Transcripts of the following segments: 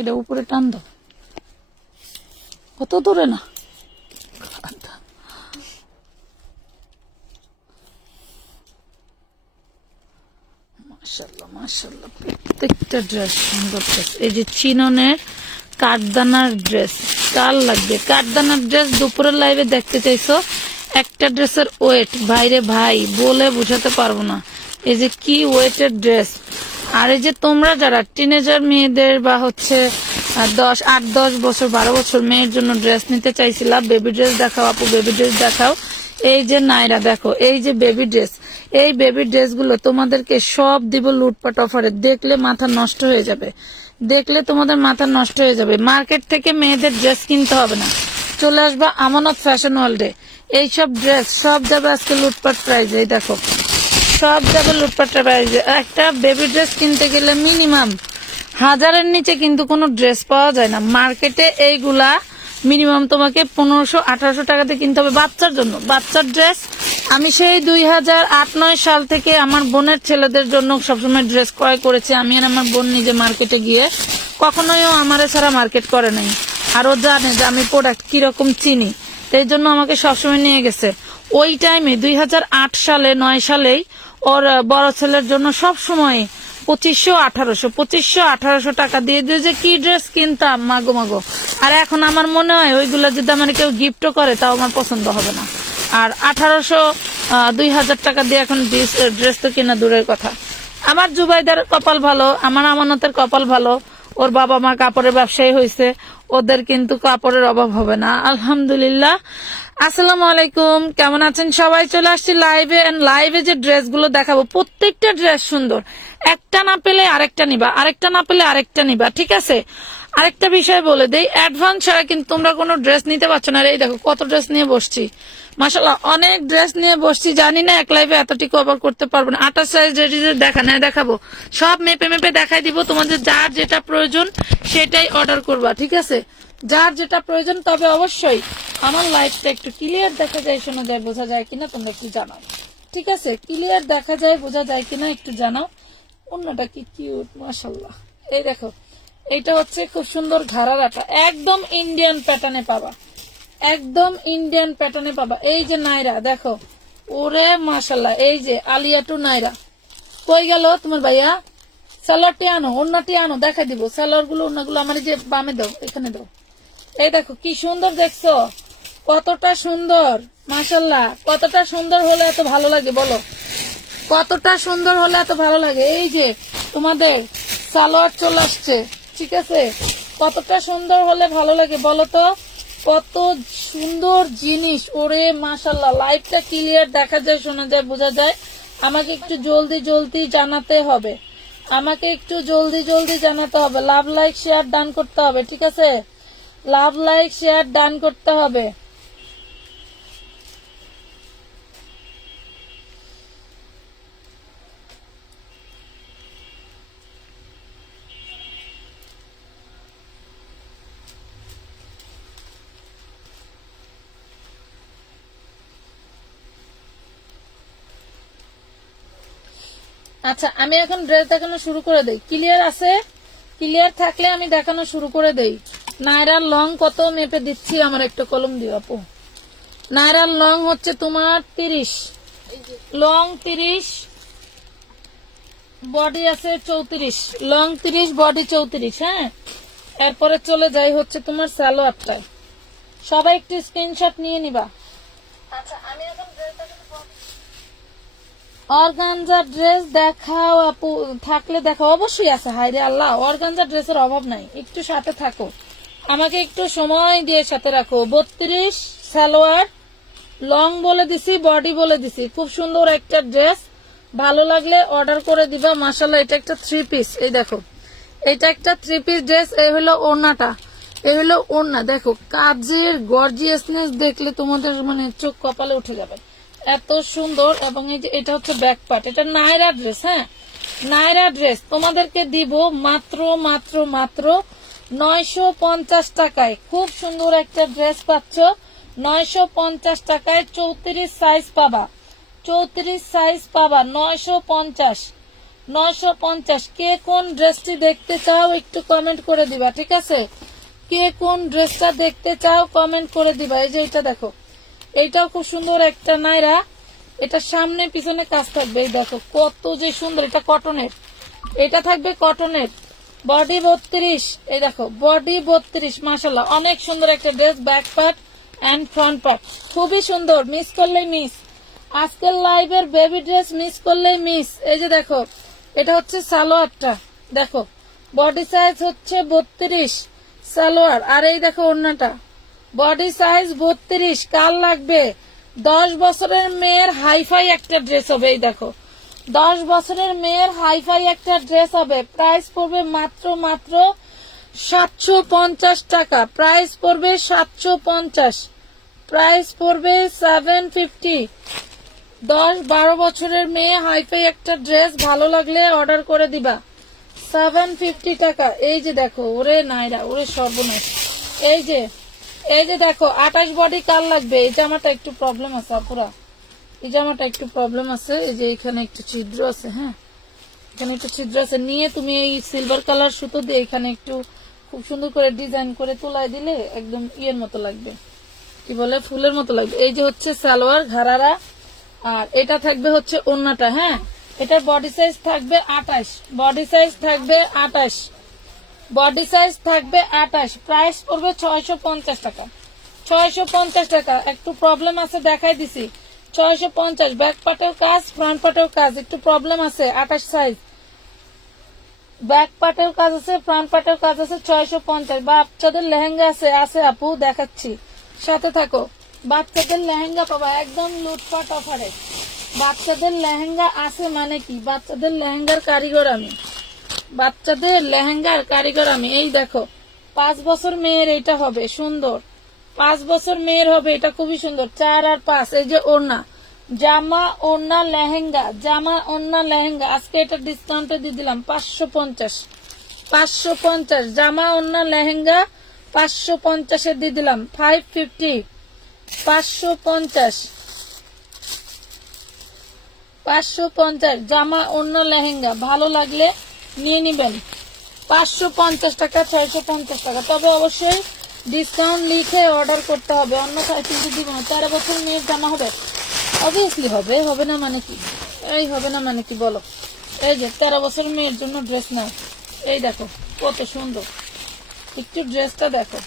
এটা উপরে টান দাও, কত দূরে না। মাশাআল্লাহ মাশাআল্লাহ, প্রত্যেকটা ড্রেস সুন্দর ড্রেস। এই যে চিননের কাঠদানার ড্রেস, কার লাগবে কাঠদানার ড্রেস? দুপুরের লাইভে দেখতে চাইছো, একটা ড্রেসের ওয়েট ভাইরে ভাই বলে বোঝাতে পারবো না। এই যে কি ওয়েটের ড্রেস। আর এই যে তোমরা যারা টিনেজার মেয়েদের বা হচ্ছে 8-10 বছর 12 বছর মেয়ের জন্য ড্রেস নিতে চাইছিলা, বেবি ড্রেস দেখাও আপু, বেবি ড্রেস দেখাও। এই যে নাইরা দেখো, এই যে বেবি ড্রেস, এই বেবি ড্রেসগুলো তোমাদেরকে সব দিব লুটপাট অফারে। দেখলে মাথা নষ্ট হয়ে যাবে, দেখলে তোমাদের মাথা নষ্ট হয়ে যাবে। মার্কেট থেকে মেয়েদের ড্রেস কিনতে হবে না, চলে আসবা আমানত ফ্যাশন ওয়ার্ল্ডে। এইসব ড্রেস সব যাবে আজকে লুটপাট প্রাইজে। এই দেখো সব যাবে লুটপাট প্রাইজে। একটা বেবি ড্রেস কিনতে গেলে মিনিমাম 1000-এর নিচে কিন্তু কোনো ড্রেস পাওয়া যায় না মার্কেটে। এইগুলা মিনিমাম তোমাকে 1500-1800 টাকাতে কিনতে হবে বাচ্চার জন্য। বাচ্চার ড্রেস আমি সেই 2008-9 সাল থেকে আমার বোনের ছেলেদের জন্য সবসময় ড্রেস ক্রয় করেছি। আমি আর আমার বোন নিজে মার্কেটে গিয়ে, কখনোই আমার ছাড়া মার্কেট করে নাই। আর ও জানে যে আমি প্রোডাক্ট কিরকম চিনি, এই জন্য আমাকে সবসময় নিয়ে গেছে। ওই টাইমে 2008 সালে 9 সালেই ওর বড় ছেলের জন্য সবসময় 2500-1800 টাকা দিয়ে দিয়ে যে কি ড্রেস কিনতাম মাগো মাগো। আর এখন আমার মনে হয় ওইগুলো যদি আমার কেউ গিফটও করে তাও আমার পছন্দ হবে না। আর 1800-2000 টাকা দিয়ে এখন ড্রেস তো কেনা দূরের কথা। আমার জুবাইদার কপাল ভালো, আমার আমানতের কপাল ভালো, ওর বাবা মা কাপড়ের ব্যবসায়ী হয়েছে, ওদের কিন্তু কাপড়ের অভাব হবে না আলহামদুলিল্লাহ। আসসালামু আলাইকুম, কেমন আছেন সবাই? চলে আসছি লাইভে। এন্ড লাইভে যে ড্রেসগুলো দেখাবো প্রত্যেকটা ড্রেস সুন্দর। একটা না পেলে আরেকটা নিবা, আরেকটা না পেলে আরেকটা নিবা, ঠিক আছে? আরেকটা বিষয় বলে দেই, অ্যাডভান্স ছাড়া কিন্তু তোমরা কোনো ড্রেস নিতে পারছো না। এই দেখো কত ড্রেস নিয়ে বসছি, মাশাআল্লাহ অনেক ড্রেস নিয়ে বসছি। জানি না এক লাইভে এতটি কভার করতে পারবো না। 28 সাইজ রেডি দেখা না দেখাবো, সব মেপে মেপে দেখাই দিব। তোমাদের যার যেটা প্রয়োজন সেটাই অর্ডার করবা, ঠিক আছে? যার যেটা প্রয়োজন। তবে অবশ্যই আমার লাইভটা একটু ক্লিয়ার দেখা যায়, শোনা যায়, বোঝা যায় কিনা তোমরা একটু জানাও, ঠিক আছে? ক্লিয়ার দেখা যায়, বোঝা যায় কিনা একটু জানাও। অন্যটা কি কিউট মাশাআল্লাহ। এই দেখো এইটা হচ্ছে খুব সুন্দর ঘাড়ারাটা, একদম ইন্ডিয়ান প্যাটার্নে পাবা, একদম ইন্ডিয়ান প্যাটার্নে পাবা। এই যে নাইরা দেখো, ওরে মাশাআল্লাহ। এই যে আলিয়া টু নাইরা। কই গেল তোমার ভাইয়া? সালোয়ারটি আনো, ওন্নাটি আনো, দেখাই দিব। সালোয়ার গুলো ওন্নাগুলো আমার যে বামে দাও, এখানে দাও। এই দেখো কি সুন্দর দেখছো, কতটা সুন্দর মাশাআল্লাহ। কতটা সুন্দর হলে এত ভালো লাগে বলো, কতটা সুন্দর হলে এত ভালো লাগে। এই যে তোমাদের সালোয়ার চলে আসছে, ঠিক আছে? কতটা সুন্দর হলে ভালো লাগে বলো তো, কত সুন্দর জিনিস। ওরে মাশাআল্লাহ, লাইভটা ক্লিয়ার দেখা যায়, শোনা যায়, বোঝা যায়। আমাকে একটু জলদি জলদি জানাতে হবে, আমাকে একটু জলদি জলদি জানাতে হবে। লাভ লাইক শেয়ার ডান করতে হবে, ঠিক আছে? লাভ লাইক শেয়ার ডান করতে হবে। আচ্ছা আমি এখন ড্রেস দেখানো শুরু করে দেই। ক্লিয়ার আছে? ক্লিয়ার থাকলে আমি দেখানো শুরু করে দেই। নায়রার লং কত মেপে দিচ্ছি, আমার একটা কলম দিও আপু। নায়রার লং হচ্ছে তোমার 30, লং 30, বডি আছে 34, লং 30 বডি 34। হ্যাঁ, এরপরে চলে যাই হচ্ছে তোমার সালোয়ারটা। সবাই একটু স্ক্রিনশট নিয়ে নিবা। আচ্ছা আমি এখন অর্গানজা ড্রেস দেখাও আপু, থাকলে দেখাও। অবশ্যই আছে, হাইরে আল্লাহ, অর্গানজা ড্রেসের অভাব নাই। একটু সাথে থাকো, আমাকে একটু সময় দিয়ে সাথে রাখো। 32 সালোয়ার, লং বলে দিছি, বডি বলে দিছি। খুব সুন্দর একটা ড্রেস, ভালো লাগলে অর্ডার করে দিবা। মাশাআল্লাহ এটা একটা 3 পিস। এই দেখো এটা একটা 3 পিস ড্রেস। এই হলো ওড়নাটা, এই হলো ওড়না। দেখো কাজের গর্জিয়াসনেস দেখলে তোমাদের মানে চোখ কপালে উঠে যাবে, এত সুন্দর। এবং এই যে এটা হচ্ছে ব্যাক পার্ট, এটা নায়রা ড্রেস। হ্যাঁ, নায়রা ড্রেস তোমাদেরকে দিব মাত্র মাত্র মাত্র 950 টাকায়। খুব সুন্দর একটা ড্রেস পাচ্ছ 950 টাকায়। 34 সাইজ পাবা, 34 সাইজ পাবা 950, 950। কে কোন ড্রেসটি দেখতে চাও একটু কমেন্ট করে দিবা, ঠিক আছে? কে কোন ড্রেসটা দেখতে চাও কমেন্ট করে দিবা। এই যে এটা দেখো, এইটাও খুব সুন্দর একটা নাইরা, এটা সামনে পিছনে কাজ থাকবে। এই দেখো কত যে সুন্দর, এটা কটনের, এটা থাকবে কটনের। বডি 32, এই দেখো বডি 32, মাশাআল্লাহ অনেক সুন্দর একটা dress. Back part and front part খুবই সুন্দর, মিস করলেই মিস। আজকের লাইভের বেবি ড্রেস মিস করলেই মিস। এই যে দেখো, এটা হচ্ছে সালোয়ারটা, দেখো বডি সাইজ হচ্ছে 32 সালোয়ার, আর এই দেখো ওড়নাটা বডি সাইজ 32। কার লাগবে? 10 বছরের মেয়ের হাইফাই একটা ড্রেস হবে। এই দেখো 10 বছরের মেয়ের হাইফাই একটা ড্রেস হবে। প্রাইস পড়বে মাত্র মাত্র 750 টাকা। প্রাইস পড়বে 750, প্রাইস পড়বে 750। 10-12 বছরের মেয়ে হাইফাই একটা ড্রেস ভালো লাগলে অর্ডার করে দিবা। 750 টাকা। এই যে দেখো, ওরে নাইরা, ওরে সর্বনাশ। এই যে দেখো 28 বডি কার লাগবে? এই জামাটা একটু প্রবলেম আছে আপুরা, এই জামাটা একটু প্রবলেম আছে। এই যে এখানে একটু ছিদ্র আছে, হ্যাঁ এখানে একটু ছিদ্র আছে। নিয়ে তুমি এই সিলভার কালার সুতো দিয়ে এখানে একটু খুব সুন্দর করে ডিজাইন করে তুলাই দিলে একদম ইয়ের মতো লাগবে, কি বলে, ফুলের মতো লাগবে। এই যে হচ্ছে সালোয়ার ঘাড়ারা, আর এটা থাকবে হচ্ছে ওড়নাটা। হ্যাঁ, এটার বডি সাইজ থাকবে 28, বডি সাইজ থাকবে 28, বডি সাইজ থাকবে 28। প্রাইস পড়বে 650 টাকা। 650 টাকা। একটু প্রবলেম আছে, দেখাই দিছি। 650। ব্যাক পার্টেও কাজ, ফ্রন্ট পার্টেও কাজ, একটু প্রবলেম আছে। 28 সাইজ, ব্যাক পার্টেও কাজ আছে, ফ্রন্ট পার্টেও কাজ আছে। 650। বাচ্চাদের লেহেঙ্গা আছে, আছে আপু দেখাচ্ছি, সাথে থাকো। বাচ্চাদের লেহেঙ্গা পাবা একদম লুটপাট অফারে। বাচ্চাদের লেহেঙ্গা আছে মানে কি, বাচ্চাদের লেহেঙ্গার কারিগর আমি, বাচ্চাদের লেহেঙ্গার কারিগর আমি। এই দেখো 5 বছর মেয়ের এটা হবে সুন্দর, 5 বছর মেয়ের হবে এটা খুবই সুন্দর। 4 আর 5। এই যে ওড়না, জামা ওড়না লেহেঙ্গা, জামা ওড়না লেহেঙ্গা। আজকে এটা ডিসকাউন্টে দিয়ে দিলাম 550, 550 জামা ওড়না লেহেঙ্গা 550 দিয়ে দিলাম 550, 550, 550 জামা ওড়না লেহেঙ্গা। ভালো লাগলে নিয়ে নিবেন। 550 টাকা, 650 টাকা। তবে অবশ্যই ডিসকাউন্ট লিখে অর্ডার করতে হবে, অন্যথায় কিন্তু দিব না। 13 বছর মেয়ের জামা হবে, অবভিয়াসলি হবে, হবে না মানে কি, এই হবে না মানে কি বলো। এই যে 13 বছর মেয়ের জন্য ড্রেস নাও। এই দেখো কত সুন্দর, একটু ড্রেসটা দেখো।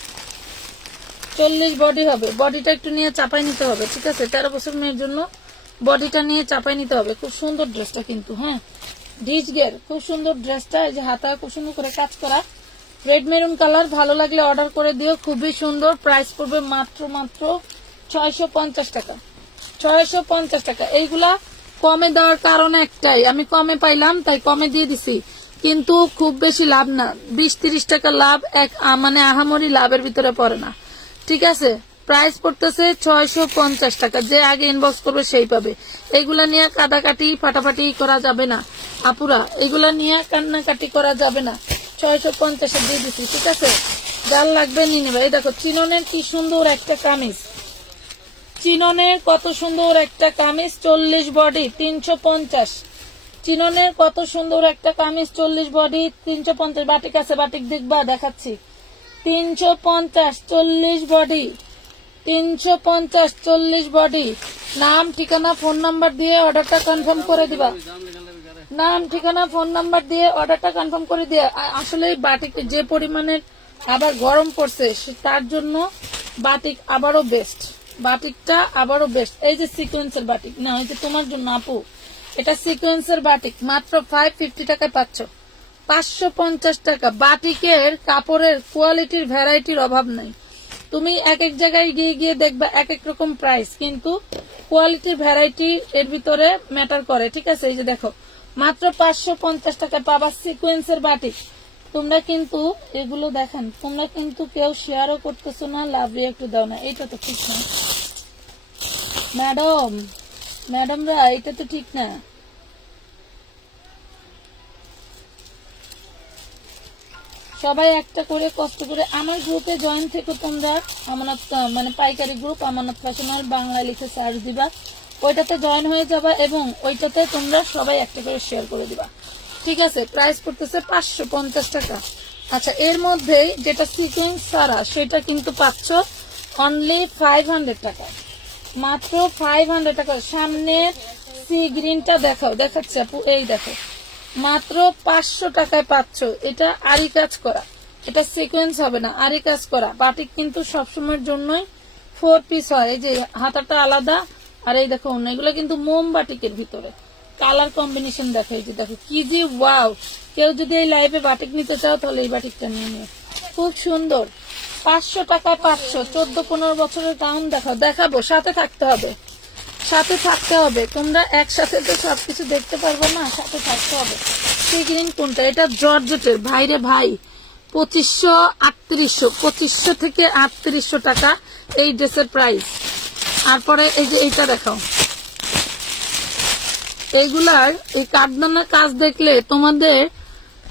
40 বডি হবে, বডিটা একটু নিয়ে চাপাই নিতে হবে, ঠিক আছে? 13 বছর মেয়ের জন্য বডিটা নিয়ে চাপাই নিতে হবে। খুব সুন্দর ড্রেসটা কিন্তু, হ্যাঁ ডিচ গের, খুব সুন্দর ড্রেসটা। এই যে হাতা খুব সুন্দর করে কাজ করা, রেড মেরুন কালার। ভালো লাগলে অর্ডার করে দিও, খুবই সুন্দর। প্রাইস পড়বে মাত্র মাত্র 650 টাকা, 650 টাকা। এইগুলা কমে দেওয়ার কারণ একটাই, আমি কমে পাইলাম তাই কমে দিয়ে দিছি, কিন্তু খুব বেশি লাভ না। 20-30 টাকা লাভ, এক মানে আহামরি লাভের ভিতরে পড়ে না, ঠিক আছে? প্রাইস পড়তেছে 650 টাকা। যে আগে ইনবক্স করবে সেই পাবে। এগুলা নিয়ে কাটাকাটি ফাটাফাটি করা যাবে না আপুরা, এগুলা নিয়ে কান্নাকাটি করা যাবে না। 650 দিয়ে দিচ্ছি, ঠিক আছে? যার লাগবে নিয়ে নেবে। এই দেখো চিননের কি সুন্দর একটা কামিজ, চিননের কত সুন্দর একটা কামিজ, 40 বডি 350। চিননের কত সুন্দর একটা কামিজ, 40 বডি 350। বাটিক আছে, বাটিক দেখবা, দেখাচ্ছি। 350 40 বডি, 350 40 বডি। নাম ঠিকানা ফোন নাম্বার দিয়ে অর্ডারটা কনফার্ম করে দিবা। নাম ঠিকানা ফোন নাম্বার দিয়ে অর্ডারটা কনফার্ম করে দিয়ে। আসলে বাটিক যে পরিমাণের আবার গরম পড়ছে তার জন্য বাটিক আবারও বেস্ট, বাটিকটা আবারও বেস্ট। এই যে সিকোয়েন্সের বাটিক, না এই যে তোমার জন্য আপু, এটা সিকোয়েন্সের বাটিক মাত্র 550 টাকায় পাচ্ছ। 550 টাকা। বাটিকের কাপড়ের কোয়ালিটির ভ্যারাইটির অভাব নাই। তুমি এক এক জায়গায় গিয়ে গিয়ে দেখবা এক এক রকম প্রাইস, কিন্তু কোয়ালিটির ভ্যারাইটি এর ভিতরে ম্যাটার করে, ঠিক আছে? এই যে দেখো মাত্র 550 টাকা পাবা সিকোয়েন্সের বাটিক। তোমরা কিন্তু এগুলো দেখেন, তোমরা কিন্তু কেউ শেয়ারও করতেছো না, লাভ রিয়াক্ট দাও না, এটা তো ঠিক না ম্যাডাম, ম্যাডামরা, এটা তো ঠিক না। সবাই একটা করে কষ্ট করে আমার গ্রুপে জয়েন থেকে তোমরা, আমানত মানে পাইকারি গ্রুপ আমানত ফ্যাশনাল বাংলা লিখে সার্চ দিবা, ওইটাতে জয়েন হয়ে যাবা এবং ওইটাতে তোমরা সবাই একটা করে শেয়ার করে দিবা। ঠিক আছে, প্রাইস পড়তেছে 550 টাকা। আচ্ছা, এর মধ্যে যেটা সিকোয়েন্স ছাড়া সেটা কিন্তু পাচ্ছ অনলি 500 টাকা, মাত্র 500 টাকা। সামনে সি গ্রিনটা দেখাও, দেখাচ্ছে আপু, এই দেখো, মাত্র 500 টাকায় পাচ্ছ। এটা আরি কাজ করা, এটা সিকোয়েন্স হবে না, আরি কাজ করা। বাটিক কিন্তু সবসময়ের জন্যই 4 পিস হয়। এই যে হাতাটা আলাদা, আর এই দেখো অন্য, এগুলো কিন্তু মোম বাটিকের ভিতরে। কালার কম্বিনেশন দেখো, এই যে দেখো কি যে ওয়াও। কেউ যদি এই লাইভে বাটিক নিতে চাও তাহলে এই বাটিকটা নিয়ে নিও, খুব সুন্দর। 500 টাকায় 500, 14-15 বছরের গাউন দেখাও, দেখাবো, সাথে থাকতে হবে, সাথে থাকতে হবে। তোমরা একসাথে তো সবকিছু দেখতে পারবো না, সাথে থাকতে হবে। সি গ্রিন কোনটা? এটা জর্জেটের, ভাইরে ভাই, 2500 থেকে 3800 টাকা এই ড্রেসের প্রাইস। তারপরে এই যে এইটা দেখাও, এইগুলার এই কাঠদানার কাজ দেখলে তোমাদের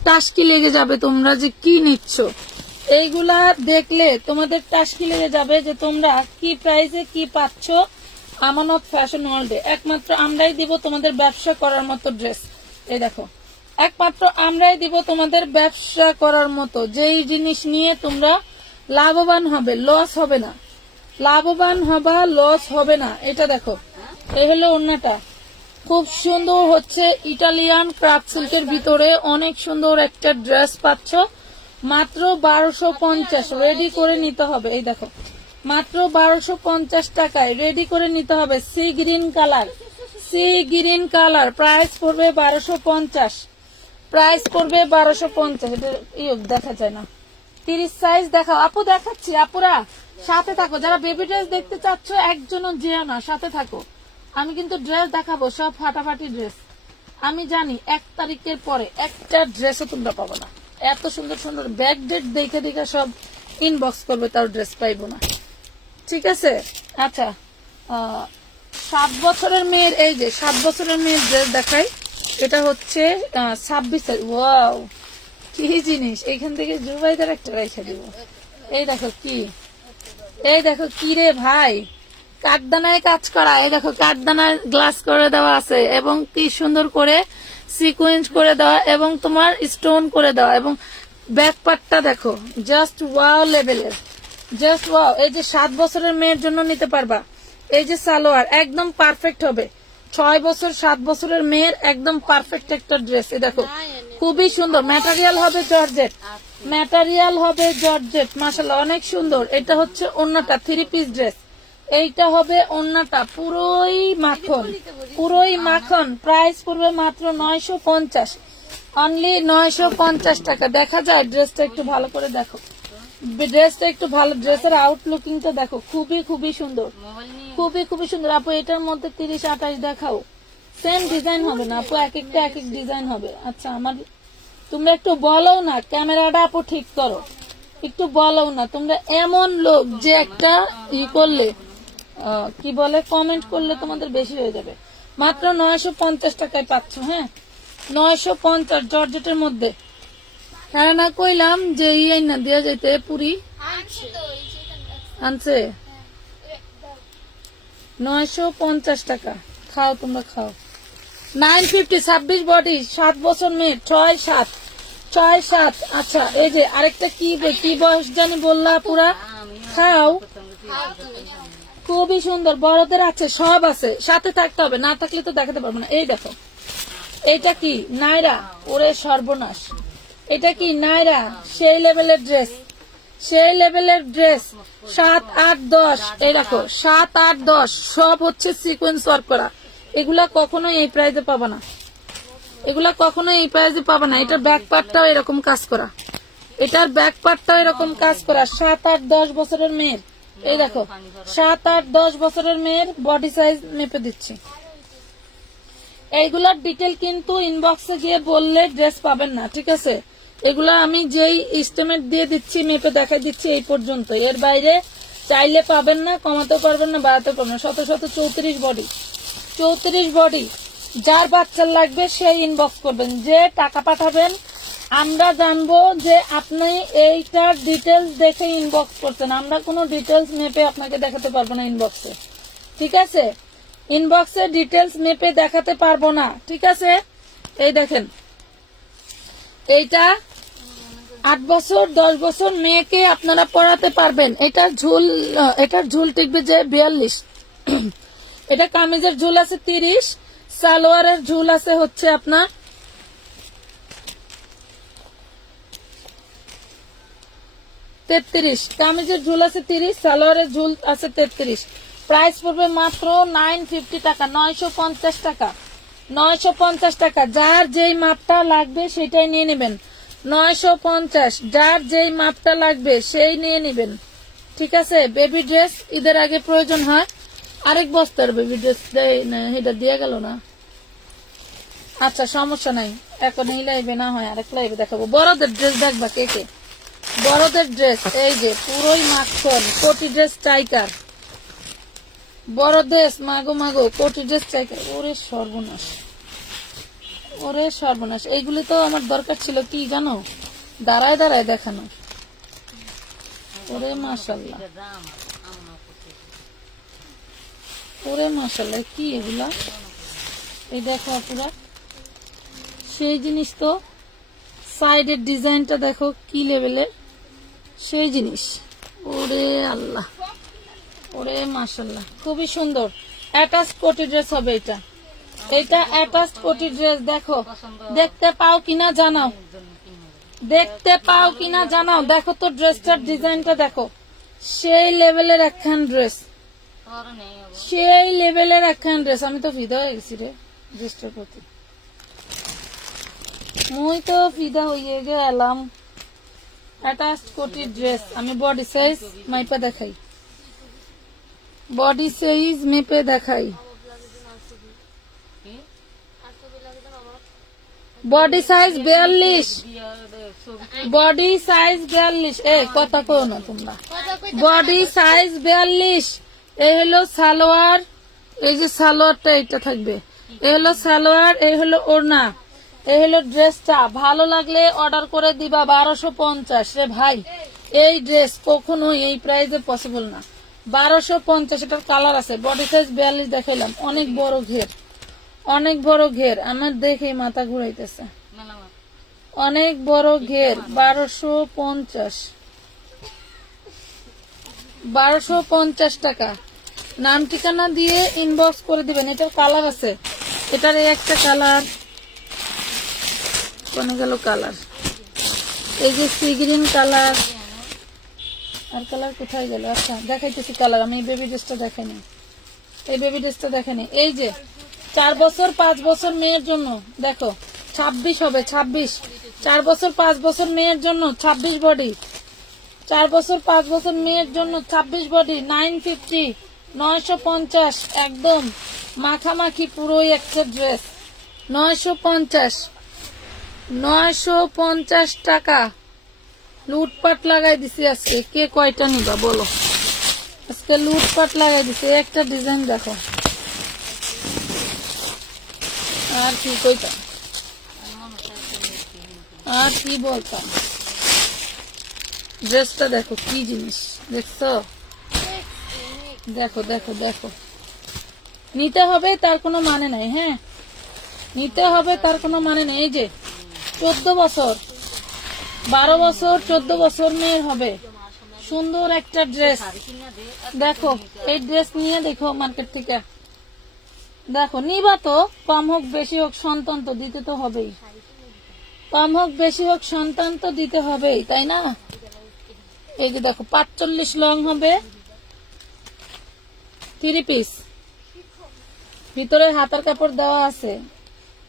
টাসকি লেগে যাবে, তোমরা যে কি নিচ্ছ। এইগুলা দেখলে তোমাদের টাসকি লেগে যাবে যে তোমরা কি প্রাইসে কি পাচ্ছ। আমানত ফ্যাশন ওয়ার্ল্ডে একমাত্র আমরাই দিব তোমাদের ব্যবসা করার মতো ড্রেস। এই দেখো, একমাত্র আমরাই দিব তোমাদের ব্যবসা করার মতো, যেই জিনিস নিয়ে তোমরা লাভবান হবে, লস হবে না, লাভবান হবা, লস হবে না। এটা দেখো, এই হলো ওড়নাটা, খুব সুন্দর হচ্ছে ইটালিয়ান ক্রাফট সিল্কের ভিতরে অনেক সুন্দর একটা ড্রেস পাচ্ছ মাত্র 1250। রেডি করে নিতে হবে, এই দেখো, মাত্র 1250 টাকায় রেডি করে নিতে হবে। Sea green colour, sea green colour, price পড়বে 1250, প্রাইস পড়বে 1250। এটা দেখা যায় না, 30 সাইজ দেখাও আপু, দেখাচ্ছি, আপুরা সাথে থাকো। যারা বেবি ড্রেস দেখতে চাচ্ছ একজনও যেও না, সাথে থাকো। আমি কিন্তু ড্রেস দেখাবো, সব ফাটাফাটি ড্রেস। আমি জানি 1 তারিখের পরে একটা ড্রেসও তোমরা পাবো না, এত সুন্দর সুন্দর ব্যাক ডেট দেখে দেখে সব ইনবক্স করবে, তার ড্রেস পাইবো না, ঠিক আছে। আচ্ছা, 7 বছরের মেয়ের, এই যে 7 বছরের মেয়ের ড্রেস দেখাই। এটা হচ্ছে 26। ওয়াও, কি জিনিস, এইখান থেকে জুবাইদার একটা রেখে দিব। এই দেখো কি, এই দেখো কি রে ভাই, কাঠদানায় কাজ করা। এই দেখো, কাঠদানায় গ্লাস করে দেওয়া আছে এবং কি সুন্দর করে সিকোয়েন্স করে দেওয়া এবং তোমার স্টোন করে দেওয়া, এবং ব্যাক পার্টটা দেখো, জাস্ট ওয়াও লেভেলের, জাস্ট ওয়াও। এই যে 7 বছরের মেয়ের জন্য নিতে পারবা। এই যে সালোয়ার একদম পারফেক্ট হবে, 6 বছর 7 বছরের মেয়ের একদম পারফেক্ট একটা ড্রেস। এই দেখো, খুবই সুন্দর, ম্যাটেরিয়াল হবে জর্জেট, ম্যাটেরিয়াল হবে জর্জেট, মাশাআল্লাহ অনেক সুন্দর। এটা হচ্ছে ওড়নাটা, 3 পিস ড্রেস। এইটা হবে ওড়নাটা, পুরোই মাখন, পুরোই মাখন। প্রাইস পড়বে মাত্র 950, অনলি 950 টাকা। দেখা যায় ড্রেসটা একটু ভালো করে দেখো, ড্রেসটা একটু ভালো, ড্রেসের আউটলুকিংটা দেখো, খুবই খুবই সুন্দর, খুবই খুবই সুন্দর। আপু এটার মধ্যে 30-28 দেখাও, সেম ডিজাইন হবে না আপু, এক একটা এক এক ডিজাইন হবে। আচ্ছা, আমার তোমরা একটু বলো না, ক্যামেরাটা আপু ঠিক করো, একটু বলো না। তোমরা এমন লোক যে একটা করলে কি বলে, কমেন্ট করলে তোমাদের বেশি হয়ে যাবে। মাত্র 950 টাকায় পাচ্ছ, হ্যাঁ 950 জর্জেটের মধ্যে। হ্যাঁ না কইলাম যে ইয়ে না দেওয়া যাইতে, পুরি আনছে 950 টাকা। খাও তোমরা খাও, 950, 26 বডি, 7 বছর মেয়ে, 6-7। আচ্ছা, এই যে আরেকটা কি কি বয়স জানি বললা পুরা, খাও, খুবই সুন্দর, বড়দের আছে, সব আছে, সাথে থাকতে হবে, না থাকলে তো দেখাতে পারবো না। এই দেখো, এটা কি নাইরা, ওরে সর্বনাশ, এটা কি নাইরা, সেই লেভেলের ড্রেস, সেই লেভেলের ড্রেস। 7-8-10, এই দেখো 7-8-10 সব হচ্ছে সিকোয়েন্স ওয়ার্ক করা। এগুলা কখনো এই প্রাইজে পাবা না, এগুলা কখনো এই প্রাইজে পাবা না। এটার ব্যাক পার্টটাও এরকম কাজ করা, এটার ব্যাক পার্টটাও এরকম কাজ করা। 7-8-10 বছরের মেয়ের, এই দেখো 7-8-10 বছরের মেয়ের বডি সাইজ মেপে দিচ্ছি। এইগুলার ডিটেল কিন্তু ইনবক্সে গিয়ে বললে ড্রেস পাবেন না, ঠিক আছে। এগুলা আমি যেই এস্টিমেট দিয়ে দিচ্ছি, মেপে দেখাই দিচ্ছি, এই পর্যন্ত, এর বাইরে চাইলে পাবেন না, কমাতেও পারবেন না, বাড়াতে পারবেন না। 34 বডি, 34 বডি। যার বাচ্চার লাগবে সেই ইনবক্স করবেন, যে টাকা পাঠাবেন আমরা জানবো যে আপনি এইটার ডিটেলস দেখে ইনবক্স করছেন। আমরা কোনো ডিটেলস মেপে আপনাকে দেখাতে পারবো না ইনবক্সে, ঠিক আছে। ইনবক্সে ডিটেলস মেপে দেখাতে পারবো না, ঠিক আছে। এই দেখেন এইটা 8 বছর 10 বছর মেয়েকে আপনারা পড়াতে পারবেন। এটার ঝুল টিকবে যে 42। এটা কামিজের ঝুল আছে 30, সালোয়ারের ঝুল আছে হচ্ছে আপনার 33। কামিজের ঝুল আছে 30, সালোয়ারের ঝুল আছে 33। প্রাইস পড়বে মাত্র 950 টাকা, 950 টাকা, 950 টাকা। যার যেই মাপটা লাগবে সেটাই নিয়ে নেবেন। 950, যার যেই মাপটা লাগবে সেই নিয়ে নেবেন, ঠিক আছে। বেবি ড্রেস ঈদের আগে প্রয়োজন হয়। আরেক বস্তার বেবি ড্রেস দেয় না, এটা দিয়ে গেল না। আচ্ছা সমস্যা নাই, এখন এই লাইভে না হয় আরেক লাইভে দেখাবো। বড়দের ড্রেস দেখবা কে কে? বড়দের ড্রেস এই যে পুরোই মাখন কোটি ড্রেস চাইকার। বড় ড্রেস মাগো মাগো কোটি ড্রেস চাইকার। ওরে সর্বনাশ, ওরে সর্বনাশ। এইগুলি তো আমার দরকার ছিল কি জানো, দাঁড়ায় দাঁড়ায় দেখানো। ওরে মাশাল্লাহ, ওরে মাশাল্লাহ, কি এগুলা? এই দেখো পুরা সেই জিনিস তো, সাইডের ডিজাইনটা দেখো কি লেভেলের, সেই জিনিস। ওরে আল্লাহ, ওরে মাশাল্লাহ, খুবই সুন্দর। অ্যাটাচ কোটি ড্রেস হবে এটা। এটা অ্যাটাচ কোটি ড্রেস। দেখো দেখতে পাও কিনা জানাও, দেখতে পাও কিনা জানাও। দেখো তো ড্রেসটার ডিজাইনটা দেখো, সেই লেভেলের একখান ড্রেস, সেই লেভেলের একখান ড্রেস। আমি তো ফিদা হয়ে গেছি রে ড্রেসটার প্রতি, মুই তো ফিদা হয়ে গেলাম। অ্যাটাচ কোটি ড্রেস। আমি বডি সাইজ মাইপা দেখাই, বডি সাইজ মেপে দেখাই। Body size 42, body size 42। এই কথা কো না তোমরা, বডি সাইজ 42। এই হলো সালোয়ার, এই যে সালোয়ারটা এটা থাকবে, এই হলো সালোয়ার, এই হলো ওড়না, এই হলো ড্রেসটা। ভালো লাগলে অর্ডার করে দিবা। 1250 রে ভাই, এই ড্রেস কখনোই এই প্রাইসে পসিবল না। 1250। এটার কালার আছে। বডি সাইজ 42 দেখাইলাম, অনেক বড় ঘের, অনেক বড় ঘের। আমার দেখে মাথা ঘুরাইতেছে, অনেক বড় ঘের। 1250, 1250 টাকা। নাম ঠিকানা দিয়ে ইনবক্স করে দিবেন। এটার কালার আছে, এটার এই একটা কালার, কোনে গেল কালার, এই যে সি গ্রিন কালার। আর কালার কোথায় গেল? আচ্ছা দেখাইতেছি কালার। আমি এই বেবি ড্রেসটা দেখাইনি, এই বেবি ড্রেসটা দেখাইনি। এই যে 4 বছর 5 বছর মেয়ের জন্য দেখো 26 হবে, 26। 4 বছর 5 বছর মেয়ের জন্য 26 বডি, 4 বছর 5 বছর মেয়ের জন্য 26 বডি। 950, 950 একদম মাখামাখি পুরোই একটা ড্রেস। 950, 950 টাকা। লুটপাট লাগাই দিছি আজকে। কে কয়টা নিবা বলো? আজকে লুটপাট লাগাই দিছি। একটা ডিজাইন দেখো। আর কি কইতাম, আর কি বলতাম। ড্রেসটা দেখো কি জিনিস, দেখছো? দেখো দেখো দেখো। নিতে হবে তার কোনো মানে নাই। হ্যাঁ নিতে হবে তার কোনো মানে নেই। এই যে 14 বছর 12 বছর 14 বছর মেয়ের হবে সুন্দর একটা ড্রেস। দেখো এই ড্রেস নিয়ে দেখো মার্কেট থেকে, দেখো নিবা তো। কম হোক বেশি হোক সন্তান তো দিতে তো হবেই, কম হোক বেশি হোক সন্তান তো দিতে হবেই, তাই না? এই যে দেখো 45 লং হবে, 3 পিস, ভিতরে হাতার কাপড় দেওয়া আছে।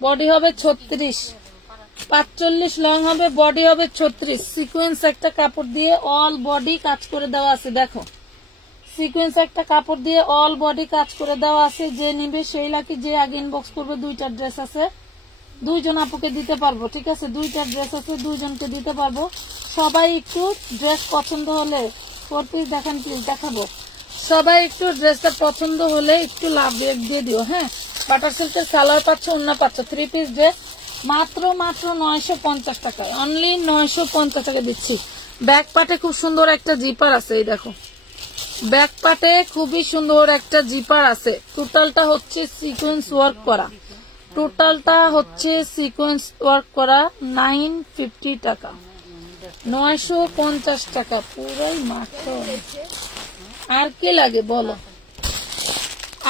বডি হবে 36, 45 লং হবে, বডি হবে 36। সিকোয়েন্স একটা কাপড় দিয়ে অল বডি কাজ করে দেওয়া আছে। দেখো সিকোয়েন্স একটা কাপড় দিয়ে অল বডি কাজ করে দেওয়া আছে। যে নিবে সেই লাকি, যে আগে ইনবক্স করবে। 2টা ড্রেস আছে, 2 জন আপুকে দিতে পারবো, ঠিক আছে? 2টা ড্রেস আছে, 2 জনকে দিতে পারবো। সবাই একটু ড্রেস পছন্দ হলে 4 পিস দেখান প্লিজ, দেখাবো। সবাই একটু ড্রেসটা পছন্দ হলে একটু লাভ দিয়ে দিও। হ্যাঁ বাটার সিল্কের সালোয়ার পাচ্ছ, ওড়না পাচ্ছ, 3 পিস ড্রেস মাত্র 950 টাকায়, অনলি 950 টাকা দিচ্ছি। ব্যাক পার্টে খুব সুন্দর একটা জিপার আছে, এই দেখো ব্যাক পার্টে খুবই সুন্দর একটা জিপার আছে। টোটালটা হচ্ছে সিকোয়েন্স ওয়ার্ক করা, টোটালটা হচ্ছে সিকোয়েন্স ওয়ার্ক করা 950 টাকা, 950 টাকা, পুরোই মাখন। আর কি লাগে বলো,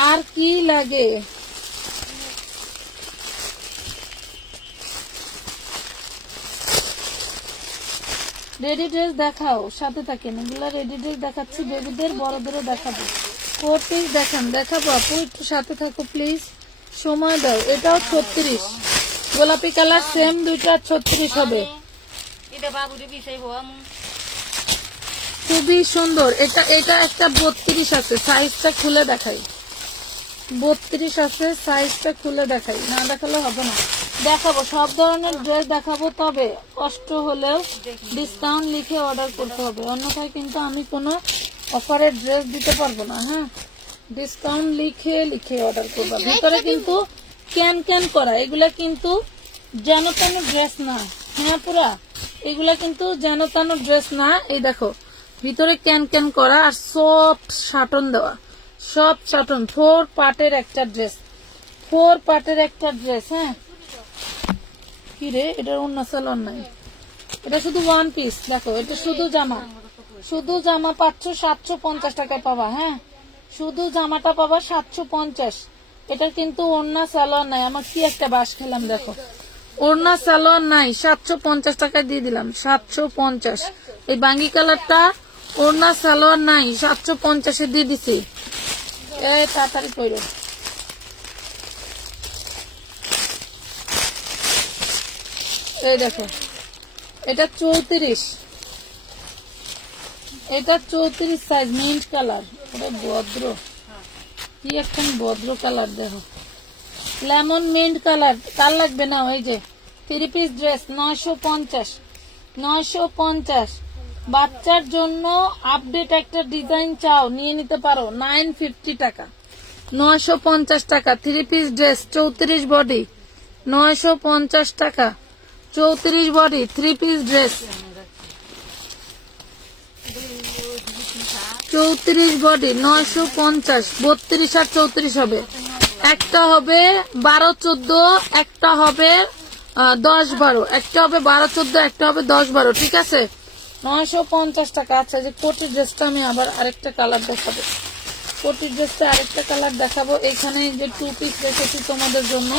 আর কি লাগে? রেডি ড্রেস দেখাও, সাথে থাকেন। এগুলা রেডি ড্রেস দেখাচ্ছি, বেবিদের বড়দেরও দেখাবো। কোট পিস দেখান, দেখাবো আপু, একটু সাথে থাকো প্লিজ, সময় দাও। এটাও 36, গোলাপি কালার সেম, দুইটা 36 হবে। খুবই সুন্দর। এটা এটা একটা 32 আছে, সাইজটা খুলে দেখাই। 32 আছে, সাইজটা খুলে দেখাই, না দেখালে হবে না। দেখাবো সব ধরনের ড্রেস দেখাবো, তবে কষ্ট হলেও ডিসকাউন্ট লিখে অর্ডার করতে হবে, অন্যথায় কিন্তু আমি কোনো অফারের ড্রেস দিতে পারবো না। হ্যাঁ, ডিসকাউন্ট লিখে লিখে অর্ডার করবো। ভিতরে কিন্তু ক্যান ক্যান করা, এগুলা কিন্তু যেন তেন ড্রেস না। হ্যাঁ পুরা এগুলা কিন্তু যেন তেন ড্রেস না। এই দেখো ভিতরে ক্যান ক্যান করা আর সফট শাটন দেওয়া, সব শাটন। 4 পার্টের একটা ড্রেস, 4 পার্টের একটা ড্রেস। হ্যাঁ কি রে, এটার অন্য সালোয়ার নাই, এটা শুধু ওয়ান পিস। দেখো এটা শুধু জামা, শুধু জামা পাচ্ছ 750 টাকায় পাবা। হ্যাঁ শুধু জামাটা পাবা 750। এটার কিন্তু ওড়না সালোয়ার নাই। আমার কি একটা বাস খেলাম, দেখো ওড়না সালোয়ার নাই, 750 টাকায় দিয়ে দিলাম, 750। এই বাঙ্গি কালারটা ওড়না সালোয়ার নাই, 750-এ দিয়ে দিছি। এই তাড়াতাড়ি কইরো। এই দেখো এটা 34, এটা 34 সাইজ, মিন্ট কালার। ওটা ভদ্র, কি একটা ভদ্র কালার, দেখো লেমন মিন্ট কালার। কার লাগবে না? ওই যে 3 পিস ড্রেস 950, 950। বাচ্চার জন্য আপডেট একটা ডিজাইন চাও, নিয়ে নিতে পারো, 950 টাকা, 950 টাকা। 3 পিস ড্রেস 34 বডি, 950 টাকা, 34 বডি 3 পিস ড্রেস, 34 বডি 950। 32 আর 34 হবে, একটা হবে 12-14, একটা হবে 10-12, একটা হবে 12-14, একটা হবে 10-12, ঠিক আছে? 950 টাকা। আচ্ছা যে কোটি ড্রেসটা আমি আবার আরেকটা কালার দেখাবো, কোটি ড্রেসটা আরেকটা কালার দেখাবো। এখানে যে 2 পিস রেখেছি তোমাদের জন্য,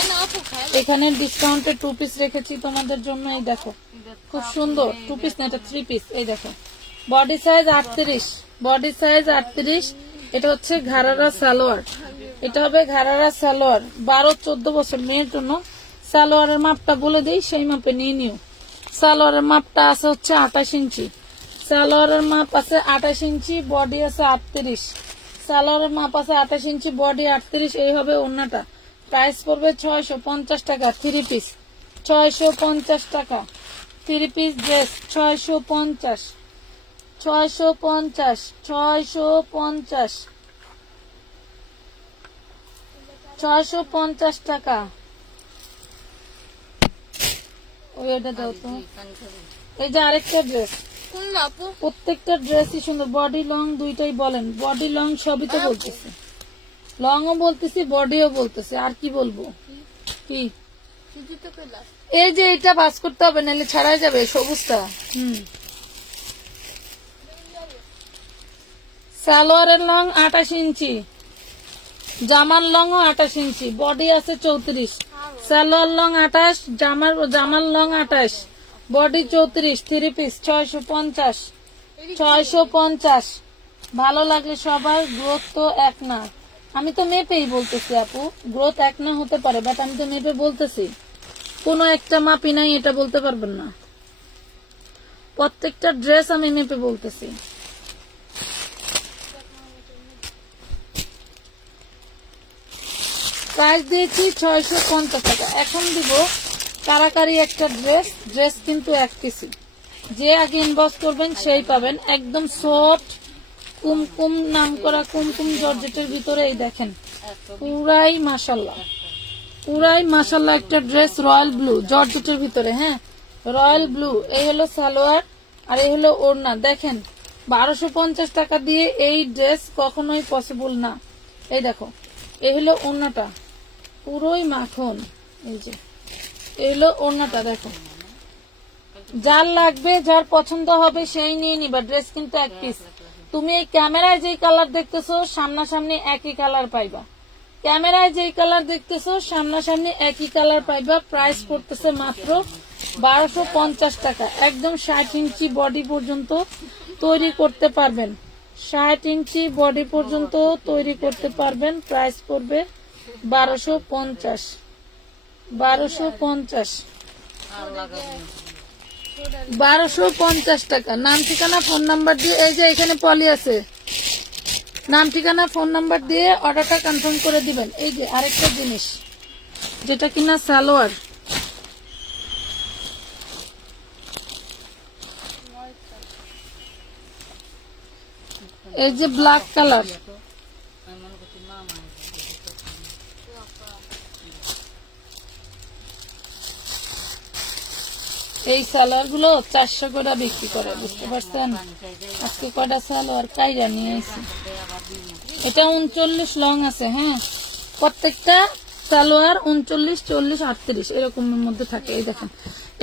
এখানে ডিসকাউন্টে 2 পিস রেখেছি তোমাদের জন্য। এই দেখো খুব সুন্দর 2 পিস না, এটা 3 পিস। এই দেখো বডি সাইজ 38, বডি সাইজ 38। এটা হচ্ছে ঘাড়ারা সালোয়ার, এটা হবে ঘাড়ারা সালোয়ার। 12-14 বছর মেয়ের জন্য। সালোয়ারের মাপটা বলে দিই, সেই মাপে নিয়ে নিও। সালোয়ারের মাপটা আছে হচ্ছে 28 ইঞ্চি, সালোয়ারের মাপ আছে 28 ইঞ্চি, বডি আছে 38। সালোয়ারের মাপ আছে 28 ইঞ্চি, বডি 38। এই হবে ওড়নাটা। প্রাইস পড়বে 650 টাকা 3 পিস, 650 টাকা 3 পিস ড্রেস, 650, 650, 650, 650 টাকা। ওই এটা দাও তো। এই যে আরেকটা ড্রেস, প্রত্যেকটা ড্রেসই সুন্দর। বডি লং দুইটাই বলেন, বডি লং সবই তো বলতেছে, লংও বলতেছি বডিও বলতেছে। আর কি বলবো? কি এই যে এটা বাস করতে হবে, নাহলে ছাড়াই যাবে সবুজটা। সালোয়ারের লং 28 ইঞ্চি, জামার লং 28 ইঞ্চি, বডি আছে 34। সালোয়ার লং 28, জামার লং 28, বডি 34। 3 পিস 650, 650। ভালো লাগে সবার। গ্রোথ তো এক না, আমি তো মেপেই বলতেছি আপু, গ্রোথ এক না হতে পারে, বাট আমি তো মেপে বলতেছি। কোনো একটা মাপি নাই এটা বলতে পারবেন না, প্রত্যেকটা ড্রেস আমি মেপে বলতেছি। প্রাইস দিয়েছি 650 টাকা। এখন দিব কারাকারি একটা ড্রেস, ড্রেস কিন্তু 1 পিসি। যে আগে ইনবক্স করবেন সেই পাবেন। একদম সফট কুমকুম নাম করা কুমকুম জর্জেটের ভিতরে। এই দেখেন পুরাই মাশাল্লাহ, পুরাই মাশাল্লাহ একটা ড্রেস, রয়্যাল ব্লু জর্জেটের ভিতরে। হ্যাঁ রয়্যাল ব্লু। এই হলো সালোয়ার আর এই হলো ওড়না। দেখেন 1250 টাকা দিয়ে এই ড্রেস কখনোই পসিবল না। এই দেখো এই হলো ওড়নাটা, পুরোই মাখন, এই যে এগুলো ওড়নাটা দেখো, যার লাগবে যার পছন্দ হবে সেই নিয়ে নিবা। ড্রেস কিন্তু এক পিস। তুমি এই ক্যামেরায় যেই কালার দেখতেছো সামনাসামনি একই কালার পাইবা, ক্যামেরায় যেই কালার দেখতেছো সামনাসামনি একই কালার পাইবা। প্রাইস পড়তেছে মাত্র 1250 টাকা। একদম 60 ইঞ্চি বডি পর্যন্ত তৈরি করতে পারবেন, 60 ইঞ্চি বডি পর্যন্ত তৈরি করতে পারবেন। প্রাইস পড়বে 1250, 1250, 1250 টাকা। নাম ঠিকানা ফোন নাম্বার দিয়ে, এই যে এখানে পলি আছে, নাম ঠিকানা ফোন নাম্বার দিয়ে অর্ডারটা কনফার্ম করে দিবেন। এই যে আরেকটা জিনিস যেটা কিনা সালোয়ার, এই যে ব্ল্যাক কালার, এই সালোয়ার গুলো 400 করে বিক্রি করে, বুঝতে পারছেন? আজকে কয়টা সালোয়ার কাইরা নিয়ে এসেছি। এটা 39 লং আছে, হ্যাঁ, প্রত্যেকটা সালোয়ার 39, 40, 38 এরকমের মধ্যে থাকে। এই দেখেন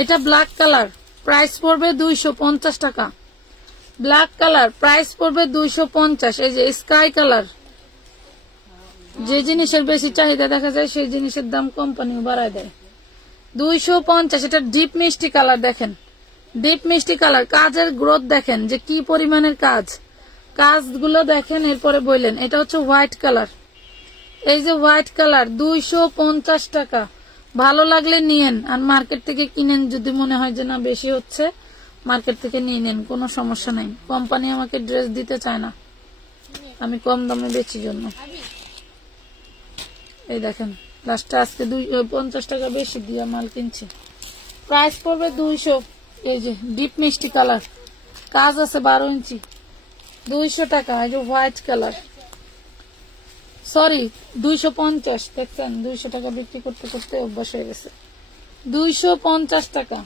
এটা ব্ল্যাক কালার, প্রাইস পড়বে 250 টাকা। ব্ল্যাক কালার প্রাইস পড়বে 250। এই যে স্কাই কালার, যে জিনিসের বেশি চাহিদা দেখা যায় সেই জিনিসের দাম কোম্পানিও বাড়ায় দেয়। 250। এটা ডিপ মিষ্টি কালার, দেখেন ডিপ মিষ্টি কালার। কাজের গ্রোথ দেখেন যে কি পরিমাণের কাজ, কাজগুলো দেখেন, এরপরে বললেন। এটা হচ্ছে হোয়াইট কালার, এই যে হোয়াইট কালার 250 টাকা। ভালো লাগলে নিয়েন, আর মার্কেট থেকে কিনেন যদি মনে হয় যে না বেশি হচ্ছে, মার্কেট থেকে নিয়ে নেন, কোনো সমস্যা নাই। কোম্পানি আমাকে ড্রেস দিতে চায় না, আমি কম দামে বেচি জন্য। এই দেখেন লাস্টে আজকে 250 টাকা বেশি দিয়ে মাল কিনছি। প্রাইস পড়বে 200। এই যে ডিপ মিষ্টি কালার, কাজ আছে 12 ইঞ্চি, 200 টাকা। এই যে হোয়াইট কালার, সরি 250। দেখছেন 200 টাকা বিক্রি করতে করতে অভ্যাস হয়ে গেছে। 250 টাকা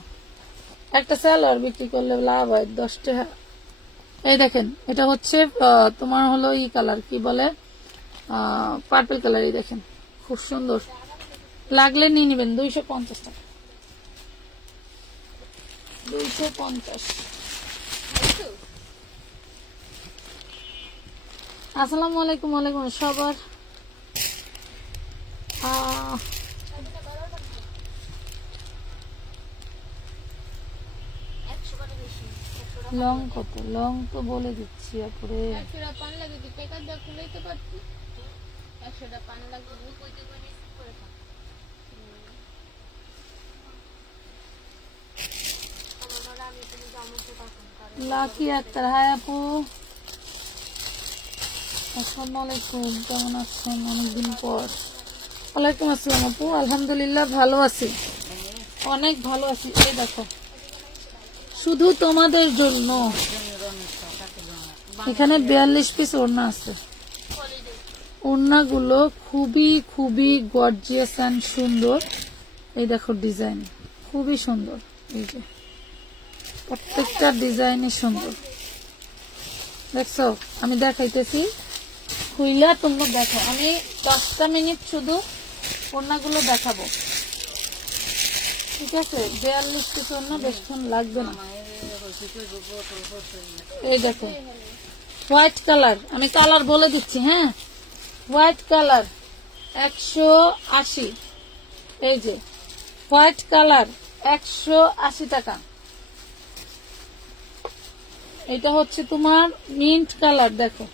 একটা সালোয়ার বিক্রি করলে লাভ হয় 10 টাকা। এই দেখেন এটা হচ্ছে তোমার হলো ই কালার, কি বলে, পার্পল কালার। এই দেখেন খুব সুন্দর, লাগলে নিয়ে নেবেন। 250 টাকা, 250। আসসালামু আলাইকুম। ওয়ালাইকুম সবার লং কত, লং তো বলে দিচ্ছি আপরে। লাকি আক্তার, হাই আপু, আসসালামু আলাইকুম, কেমন আছেন? অনেকদিন পর। ওয়ালাইকুম আসসালাম আপু, আলহামদুলিল্লাহ ভালো আছি, অনেক ভালো আছি। এই দেখো শুধু তোমাদের জন্য এখানে 42 পিস ওড়না আছে। ওড়নাগুলো খুবই খুবই গর্জিয়াস এন্ড সুন্দর। এই দেখো ডিজাইন খুবই সুন্দর, এই যে প্রত্যেকটা ডিজাইনই সুন্দর। দেখছো আমি দেখাইতেছি, খুইলা তোমরা দেখো। আমি 10টা মিনিট শুধু ওড়নাগুলো দেখাবো, ঠিক আছে? 42 পিস ওড়না, বেশিক্ষণ লাগবে না। এই দেখো হোয়াইট কালার, আমি কালার বলে দিচ্ছি, হ্যাঁ। White colour 180। এই যে হোয়াইট কালার 180 টাকা। এটা হচ্ছে তোমার মিন্ট কালার, দেখো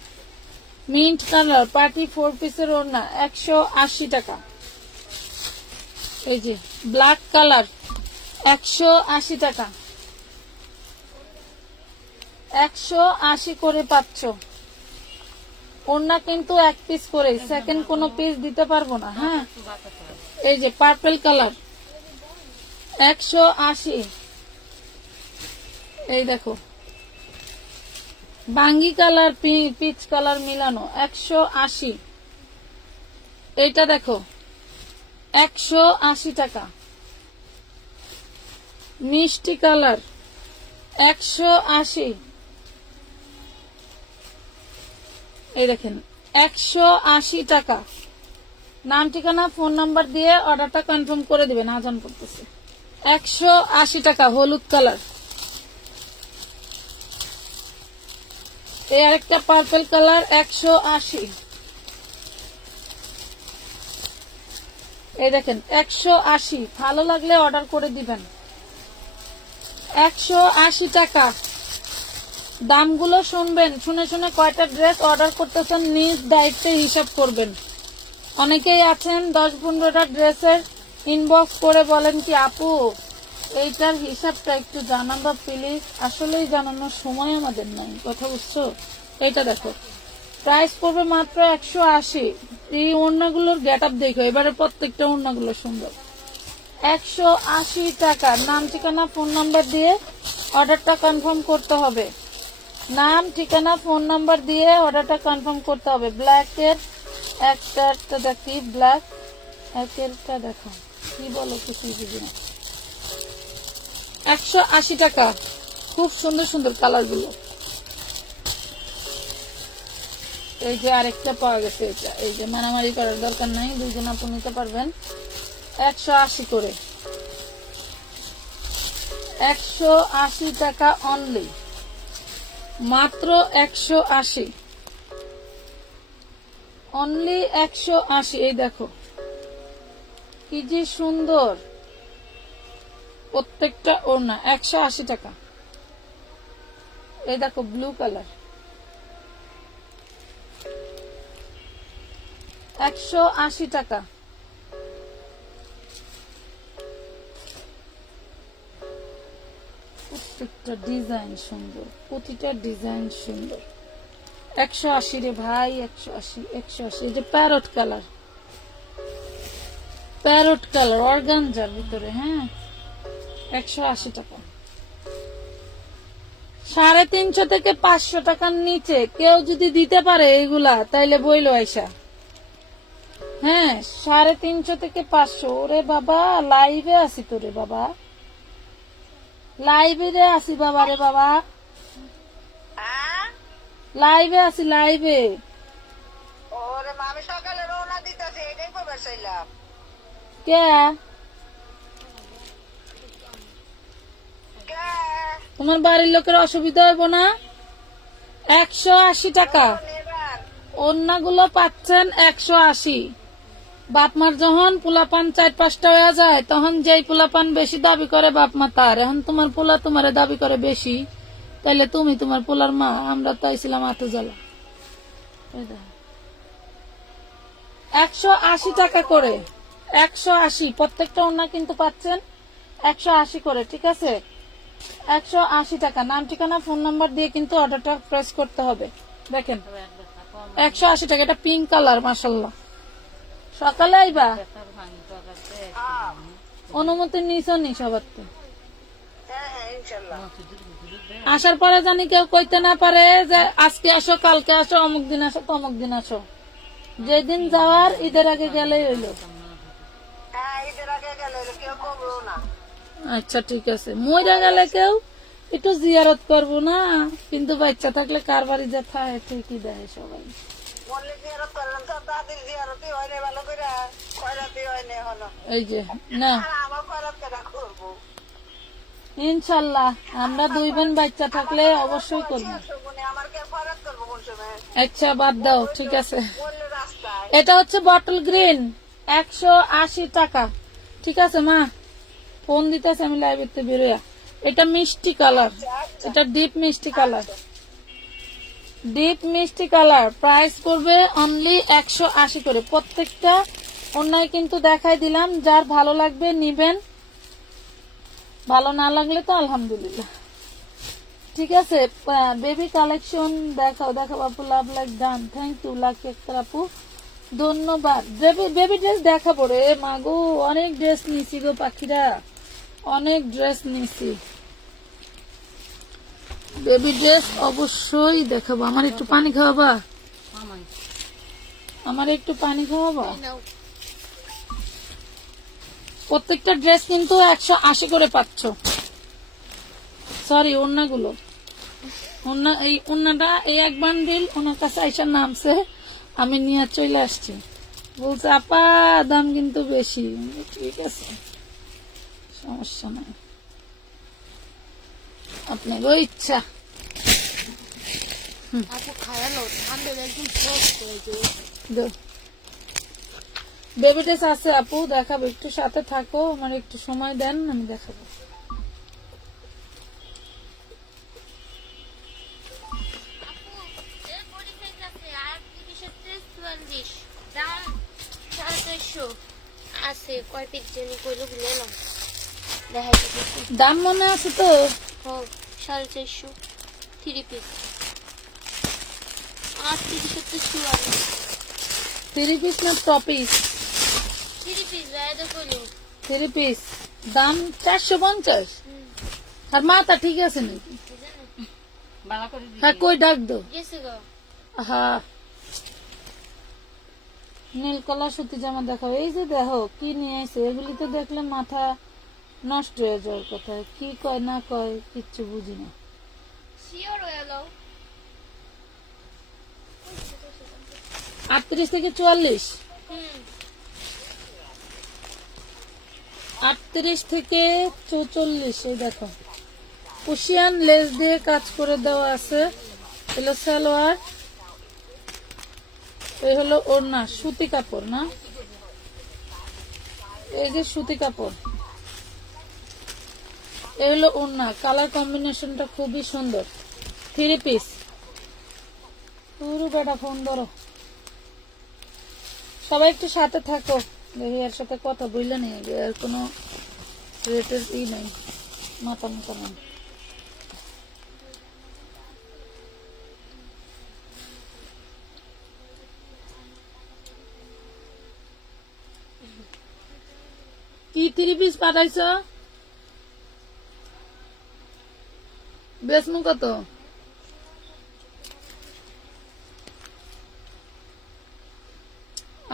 মিন্ট কালার পার্টি 4 পিসের ওড়না 180 টাকা। এই যে ব্ল্যাক কালার 180 টাকা, 180 করে পাচ্ছ। ওড়না কিন্তু এক পিস করে, সেকেন্ড কোনো পিস দিতে পারবো না, হ্যাঁ। এই যে পার্পল কালার 180। এই দেখো বাঙ্গি কালার পিচ কালার মিলানো 180। এইটা দেখো 180 টাকা। মিষ্টি কালার 180। এই দেখেন 180 টাকা। নাম ঠিকানা ফোন নাম্বার দিয়ে অর্ডারটা কনফার্ম করে দিবেন। আজান করতেছে। 180 টাকা হলুদ কালার। এই আরেকটা পার্পল কালার 180। এই দেখেন 180। ভালো লাগলে অর্ডার করে দিবেন। 180 টাকা। দামগুলো শুনবেন, শুনে শুনে কয়টা ড্রেস অর্ডার করতেছেন নিজ দায়িত্বে হিসাব করবেন। অনেকেই আছেন 10-15টা ড্রেসের ইনবক্স করে বলেন কি আপু এইটার হিসাবটা একটু জানাবা প্লিজ। আসলেই জানানোর সময় আমাদের নাই, কথা বুঝছো? এইটা দেখো, প্রাইস পড়বে মাত্র 180। এই ওড়নাগুলোর গেট আপ দেখো, এবারে প্রত্যেকটা ওড়নাগুলো সুন্দর। 180 টাকা। নাম ঠিকানা ফোন নাম্বার দিয়ে অর্ডারটা কনফার্ম করতে হবে। নাম ঠিকানা ফোন নাম্বার দিয়ে অর্ডারটা কনফার্ম করতে হবে। ব্ল্যাকের একটা দেখি, ব্ল্যাক একেরটা দেখো, কি বলো কিছুই বুঝি না। 180 টাকা। খুব সুন্দর সুন্দর কালার গুলো। এই যে আরেকটা পাওয়া গেছে, এটা এই যে মারামারি করার দরকার নাই, দুইজন আপনি নিতে পারবেন। 180 করে, 180 টাকা অনলি, মাত্র 180, অনলি 180। এই দেখো কি যে সুন্দর প্রত্যেকটা ওড়না। 180 টাকা। এই দেখো ব্লু কালার, 180 টাকা। প্রত্যেকটা ডিজাইন সুন্দর, প্রতিটা ডিজাইন সুন্দর। 180 রে ভাই, 180, 180। এই যে parrot colour, parrot colour organza ভিতরে, হ্যাঁ 180 টাকা। 350 থেকে 500 টাকার নিচে কেউ যদি দিতে পারে এগুলা তাইলে বইলো আইসা। হ্যাঁ 350 থেকে 500। ওরে বাবা লাইভে আসি তো রে বাবা, লাইভে রে আসি বাবা, রে বাবা লাইভে আসি, লাইভে। ওরে আমি সকালে রওনা দিতেছি, এটাই কবার চাইলাম। কে কে তোমার বাড়ির লোকের অসুবিধা হইব না? 180 টাকা। এবার ওড়নাগুলো পাচ্ছেন 180। বাপমার যখন পোলাপান 4-5টা হয়ে যায় তখন যেই পোলাপান বেশি দাবি করে বাপমা তার। এখন তোমার পোলা তোমারে দাবি করে বেশি, তাইলে তুমি তোমার পোলার মা। আমরা তো আইছিলাম আতো জ্বালা। 180 টাকা করে, 180 প্রত্যেকটা ওড়না কিন্তু পাচ্ছেন 180 করে, ঠিক আছে? 180 টাকা। নাম ঠিকানা ফোন নাম্বার দিয়ে কিন্তু অর্ডারটা প্রেস করতে হবে। দেখেন 180 টাকা। এটা পিঙ্ক কালার, মাশাআল্লাহ। সকালে আইবা, অনুমতি নিছ নি সবার তো? হ্যাঁ ইনশাল্লাহ। আসার পরে জানি কেউ কইতে না পারে যে আজকে আসো, কালকে আসো, অমুক দিন আসো, তমুক দিন আসো। যেদিন যাওয়ার ঈদের আগে গেলেই হইলো। হ্যাঁ ঈদের আগে গেলে কেউ করবো না। আচ্ছা ঠিক আছে। মইরা গেলে কেউ একটু জিয়ারত করবো না, কিন্তু বাচ্চা থাকলে কার বাড়ি যা থাকে ঠিকই দেয় সবাই। মল্লি জিয়ারত করলাম তো, দাদির জিয়ারতই হয় না ভালো করে, খয়রাতি হয় না এখনো। এই যে না, আর আমার খয়রাত কেনা করবো। ইনশাল্লাহ আমরা 2 বোন বাচ্চা থাকলে অবশ্যই করবো। আমার কে খয়রাত করবো কোন সময়? আচ্ছা বাদ দাও, ঠিক আছে। বললে রাস্তায় এটা হচ্ছে বটল গ্রিন, 180 টাকা। ঠিক আছে মা, ফোন দিতেছে, আমি লাইভে বেরোয়া। এটা মিষ্টি কালার, এটা ডিপ মিষ্টি কালার, ডিপ মিষ্টি কালার। প্রাইস করবে অনলি 180 করে। প্রত্যেকটা অন্যায় কিন্তু দেখাই দিলাম, যার ভালো লাগবে নিবেন, ভালো না লাগলে তো আলহামদুলিল্লাহ। ঠিক আছে, বেবি কালেকশন দেখাও, দেখাও আপু। Love like done, thank you lucky একটা আপু, ধন্যবাদ। বেবি ড্রেস দেখাবো রে মাগো, অনেক ড্রেস নিছি গো পাখিরা, অনেক ড্রেস নিছি। বেবি ড্রেস অবশ্যই দেখাবো। আমার একটু পানি খাওয়াবা, আমার একটু পানি খাওয়াবা। প্রত্যেকটা ড্রেস কিন্তু 180 করে পাচ্ছ। সরি, ওড়নাগুলো, ওড়না, এই ওড়নাটা এই এক বান্ডিল ওনার কাছে আইসা নামছে, আমি নিয়ে চলে আসছি। বলছে আপা দাম কিন্তু বেশি। ঠিক আছে, সমস্যা নাই, আপনার ওই ইচ্ছা। আপু খায়ালো ঠান্ডা একদম সফট হয়ে যায়। বেবি ড্রেস আছে আপু, দেখাবো, একটু সাথে থাকো, আমার একটু সময় দেন, আমি দেখাবো। আপু এর বডি সাইজ আছে 38 দাম 450 আছে। কয় পিস জানি কইলো বলে না দেখাই দিতেছি। দাম মনে আছে তো? ও 450 3 পিস 38 থ্রি পিস না টপিস? 3 পিস রায়দা কইলো। থ্রি পিস দাম 450। আর মাথা ঠিক আছে নাকি? হ্যাঁ, কই ডাক দো। গেছে গো। হ্যাঁ, নীল কলা সুতি জামা দেখাও। এই যে দেখো কি নিয়ে আসে, এগুলি তো দেখলে মাথা নষ্ট হয়ে যাওয়ার কথা, কি কয় না কয় কিচ্ছু বুঝি না। শিওর হয়ে যাও। 38 থেকে 44, হুম 38 থেকে 44। এই দেখো কুশিয়ান লেস দিয়ে কাজ করে দেওয়া আছে। এগুলো সালোয়ার, এই হলো ওড়না, সুতি কাপড় না, এই যে সুতি কাপড়, এই হলো ওড়না। কালার কম্বিনেশনটা খুবই সুন্দর। থ্রি পিস, পুরো বেটা ফোন ধরো, সবাই একটু সাথে থাকো, দেখি এর সাথে কথা বললে নেই, এর কোনো রেটের ই নাই, মাথা মাথা নাই। কি থ্রি পিস পাঠাইছ? বেসমু কত?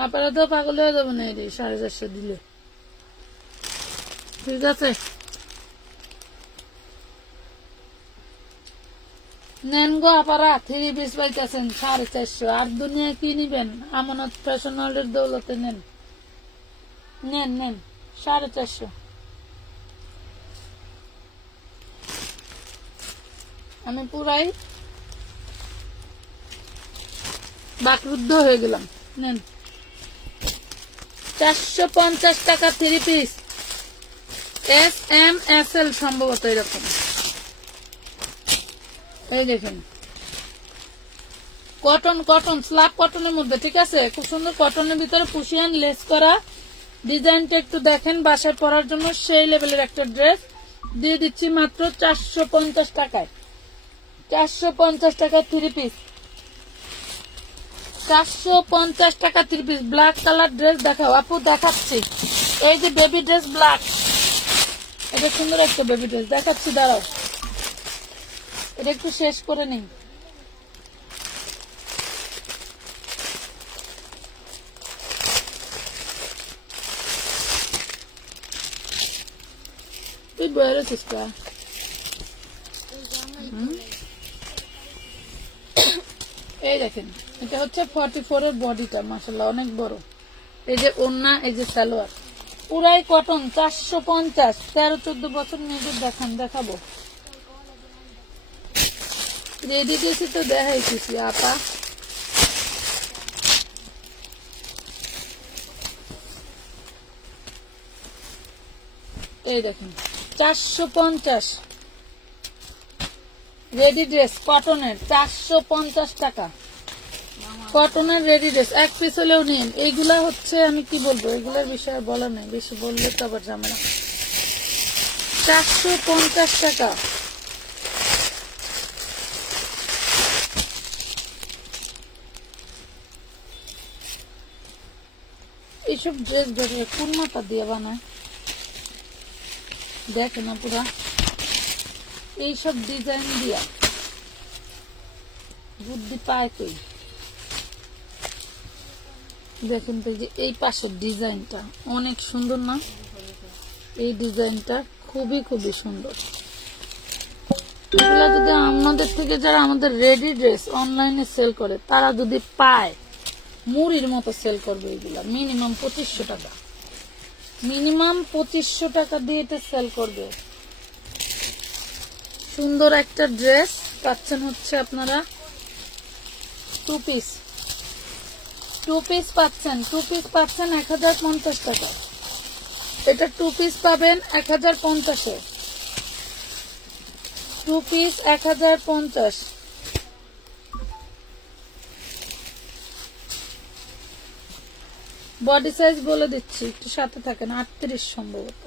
আপনারা তো পাগল হয়ে যাবেন এই 450 দিলে। ঠিক আছে, নেন গো আপারা, থ্রি পিস পাইতেছেন 450। আর দুনিয়ায় কি নিবেন? আমানত ফ্যাশন ওয়ার্ল্ডের দৌলতে নেন, নেন নেন 450। আমি পুরাই বাকরুদ্ধ হয়ে গেলাম। নেন 450 টাকা three piece, S M S L সম্ভবত এরকম। এই দেখেন কটন, কটন স্ল্যাব কটনের মধ্যে, ঠিক আছে, খুব সুন্দর কটনের ভিতরে পুশিয়ান লেস করা। ডিজাইনটা একটু দেখেন, বাসায় পরার জন্য সেই লেভেলের একটা ড্রেস দিয়ে দিচ্ছি মাত্র 450 টাকায়। 450 টাকা থ্রি পিস, 450 টাকা three piece. Black colour dress দেখাও আপু, দেখাচ্ছি। এই যে বেবি ড্রেস ব্ল্যাক, এটা সুন্দর একটা বেবি ড্রেস দেখাচ্ছি, দাঁড়াও এটা একটু শেষ করে নেই। তুই বয়ের চেষ্টা, এই দেখেন এটা হচ্ছে 44 এর বডিটা, মাশাআল্লাহ অনেক বড়। এই যে ওড়না, এই যে সালোয়ার, পুরাই কটন। 450, 13-14 বছর মেয়েদের দেখান, দেখাবো। রেডি দিয়েছি তো দেখাইতেছি আপা। এই দেখেন 450 রেডি ড্রেস কটনের, 450 টাকা কটনের রেডি ড্রেস। এক পিস হলেও নিন। এইগুলা হচ্ছে আমি কি বলবো, এগুলার বিষয়ে বলা নাই, বেশি বললে তো আবার ঝামেলা। 450 টাকা। এইসব ড্রেস দেখলে কোন মাথা দিয়ে বানায় দেখে না, পুরা এইসব ডিজাইন দিয়া বুদ্ধি পায় কই। দেখেন তো, যে এই পাশের ডিজাইনটা অনেক সুন্দর না? এই ডিজাইনটা খুবই খুবই সুন্দর। এগুলা যদি আমাদের থেকে, যারা আমাদের রেডি ড্রেস অনলাইনে সেল করে, তারা যদি পায় মুড়ির মতো সেল করবে এগুলা। মিনিমাম 2500 টাকা, মিনিমাম 2500 টাকা দিয়ে এটা সেল করবে। সুন্দর একটা ড্রেস পাচ্ছেন হচ্ছে আপনারা 2 পিস, 2 পিস পাচ্ছেন, 2 পিস পাচ্ছেন 1050 টাকা। এটা 2 পিস পাবেন 1050-এ, 2 পিস 1050। বডি সাইজ বলে দিচ্ছি, একটু সাথে থাকেন। 38 সম্ভবত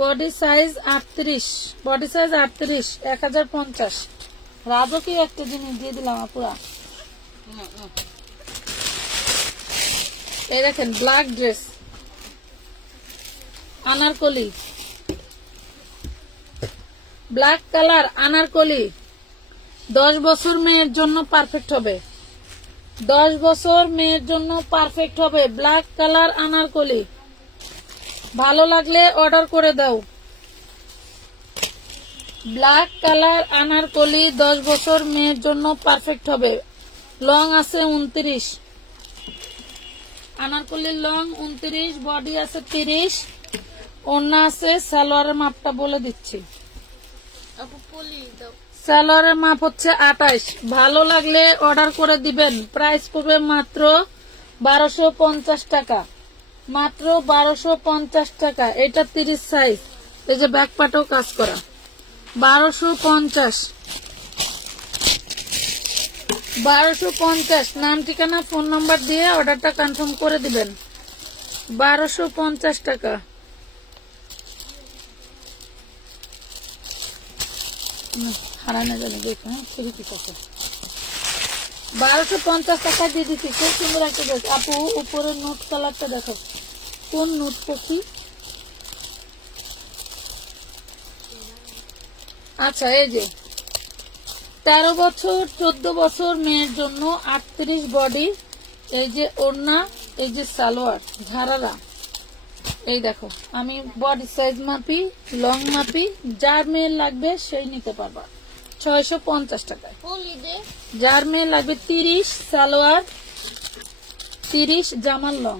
বডি সাইজ, 38 বডি সাইজ, 38 1050। রাজকীয় একটা জিনিস দিয়ে দিলাম আপুরা। এই দেখেন black dress, Anarkali, black colour Anarkali. 10 বছর মেয়ের জন্য পারফেক্ট হবে, 10 বছর মেয়ের জন্য পারফেক্ট হবে। ব্ল্যাক কালার আনারকলি, ভালো লাগলে অর্ডার করে দাও। ব্ল্যাক কালার আনারকলি 10 বছর মেয়ের জন্য পারফেক্ট হবে। লং আছে 29, আনারকলি লং 29, বডি আছে 30, ওড়না আছে। সালোয়ারের মাপটা বলে দিচ্ছি, আপু পলি দাও। সালোয়ারের মাপ হচ্ছে 28। ভালো লাগলে অর্ডার করে দিবেন। প্রাইস পড়বে মাত্র 1250 টাকা, মাত্র 1250 টাকা। এটা 30 সাইজ, এই যে ব্যাক পাটেও কাজ করা। 1250, 1250। নাম ঠিকানা ফোন নাম্বার দিয়ে অর্ডারটা কনফার্ম করে দিবেন। 1250 টাকা। হারানো জানি দেখো, হ্যাঁ 3 পিস আছে। 1250 টাকা দিয়ে দিচ্ছি। খুব সুন্দর একটা ড্রেস। আপু উপরে নোট কালারটা দেখো, কোন নোট পক্ষী? আচ্ছা, এই যে 13 বছর 14 বছর মেয়ের জন্য 38 বডি। এই যে ওড়না, এই যে সালোয়ার ঝাড়ারা। এই দেখো, আমি বডি সাইজ মাপি, লং মাপি, যার মেয়ের লাগবে সেই নিতে পারবা 650 টাকায়। পলি দে। যার মেয়ে লাগবে 30 সালোয়ার, 30 জামার লং।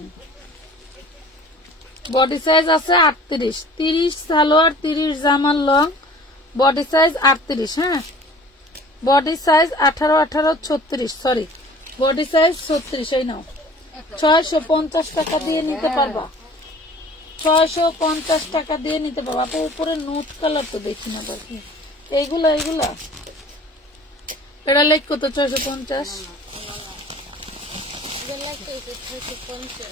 বডি সাইজ আছে 38, 30 সালোয়ার, 30 জামার লং, বডি সাইজ 38। হ্যাঁ, body size 18, 36, sorry body size 36। এই নাও, 650 টাকা দিয়ে নিতে পারবা, 650 টাকা দিয়ে নিতে পারবা। আপু উপরে নোট কালার তো দেখি না বাকি। এইগুলা এইগুলা এটা লেখ কত? 650। এটা লাগতেছে 650।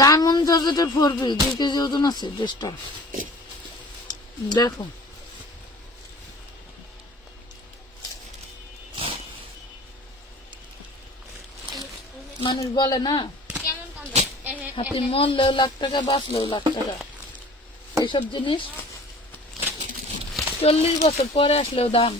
ডায়মন্ড জর্জেটের 4 পিস, 2 কেজি ওজন আছে ড্রেসটা। দেখো মানুষ বলে না কেমন কান্দে? হাতি মরলেও লাখ টাকা, বাঁচলেও লাখ টাকা। এইসব জিনিস 40 বছর পরে আসলেও দাম।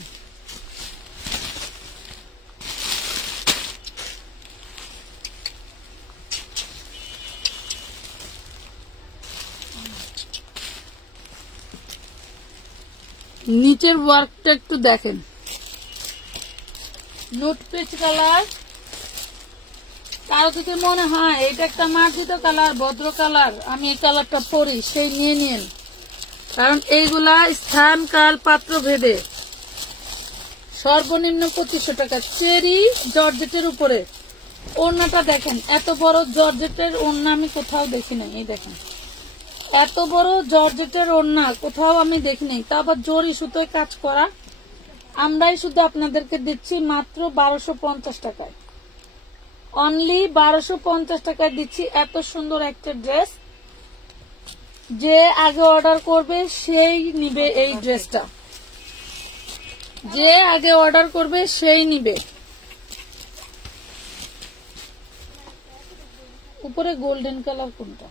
নিচের ওয়ার্কটা একটু দেখেন, নোট পেজ কালার। কারো যদি মনে হয় এটা একটা মার্জিত কালার, ভদ্র কালার, আমি এই কালারটা পরি, সেই নিয়ে নিন। কারণ এইগুলা স্থান কাল পাত্র ভেদে সর্বনিম্ন 2500 টাকা। চেরি জর্জেটের উপরে ওড়নাটা দেখেন, এত বড় জর্জেটের ওড়না আমি কোথাও দেখি নাই। এই দেখেন, এত বড় জর্জেটের ওড়না কোথাও আমি দেখি নাই। তা আবার জরি সুতোয় কাজ করা। আমরাই শুধু আপনাদেরকে দিচ্ছি মাত্র 1250 টাকায়, অনলি 1250 টাকায় দিচ্ছি এত সুন্দর একটা ড্রেস। যে আগে অর্ডার করবে সেই নিবে এই ড্রেসটা, যে আগে অর্ডার করবে সেই নিবে। উপরে গোল্ডেন কালার কোনটা?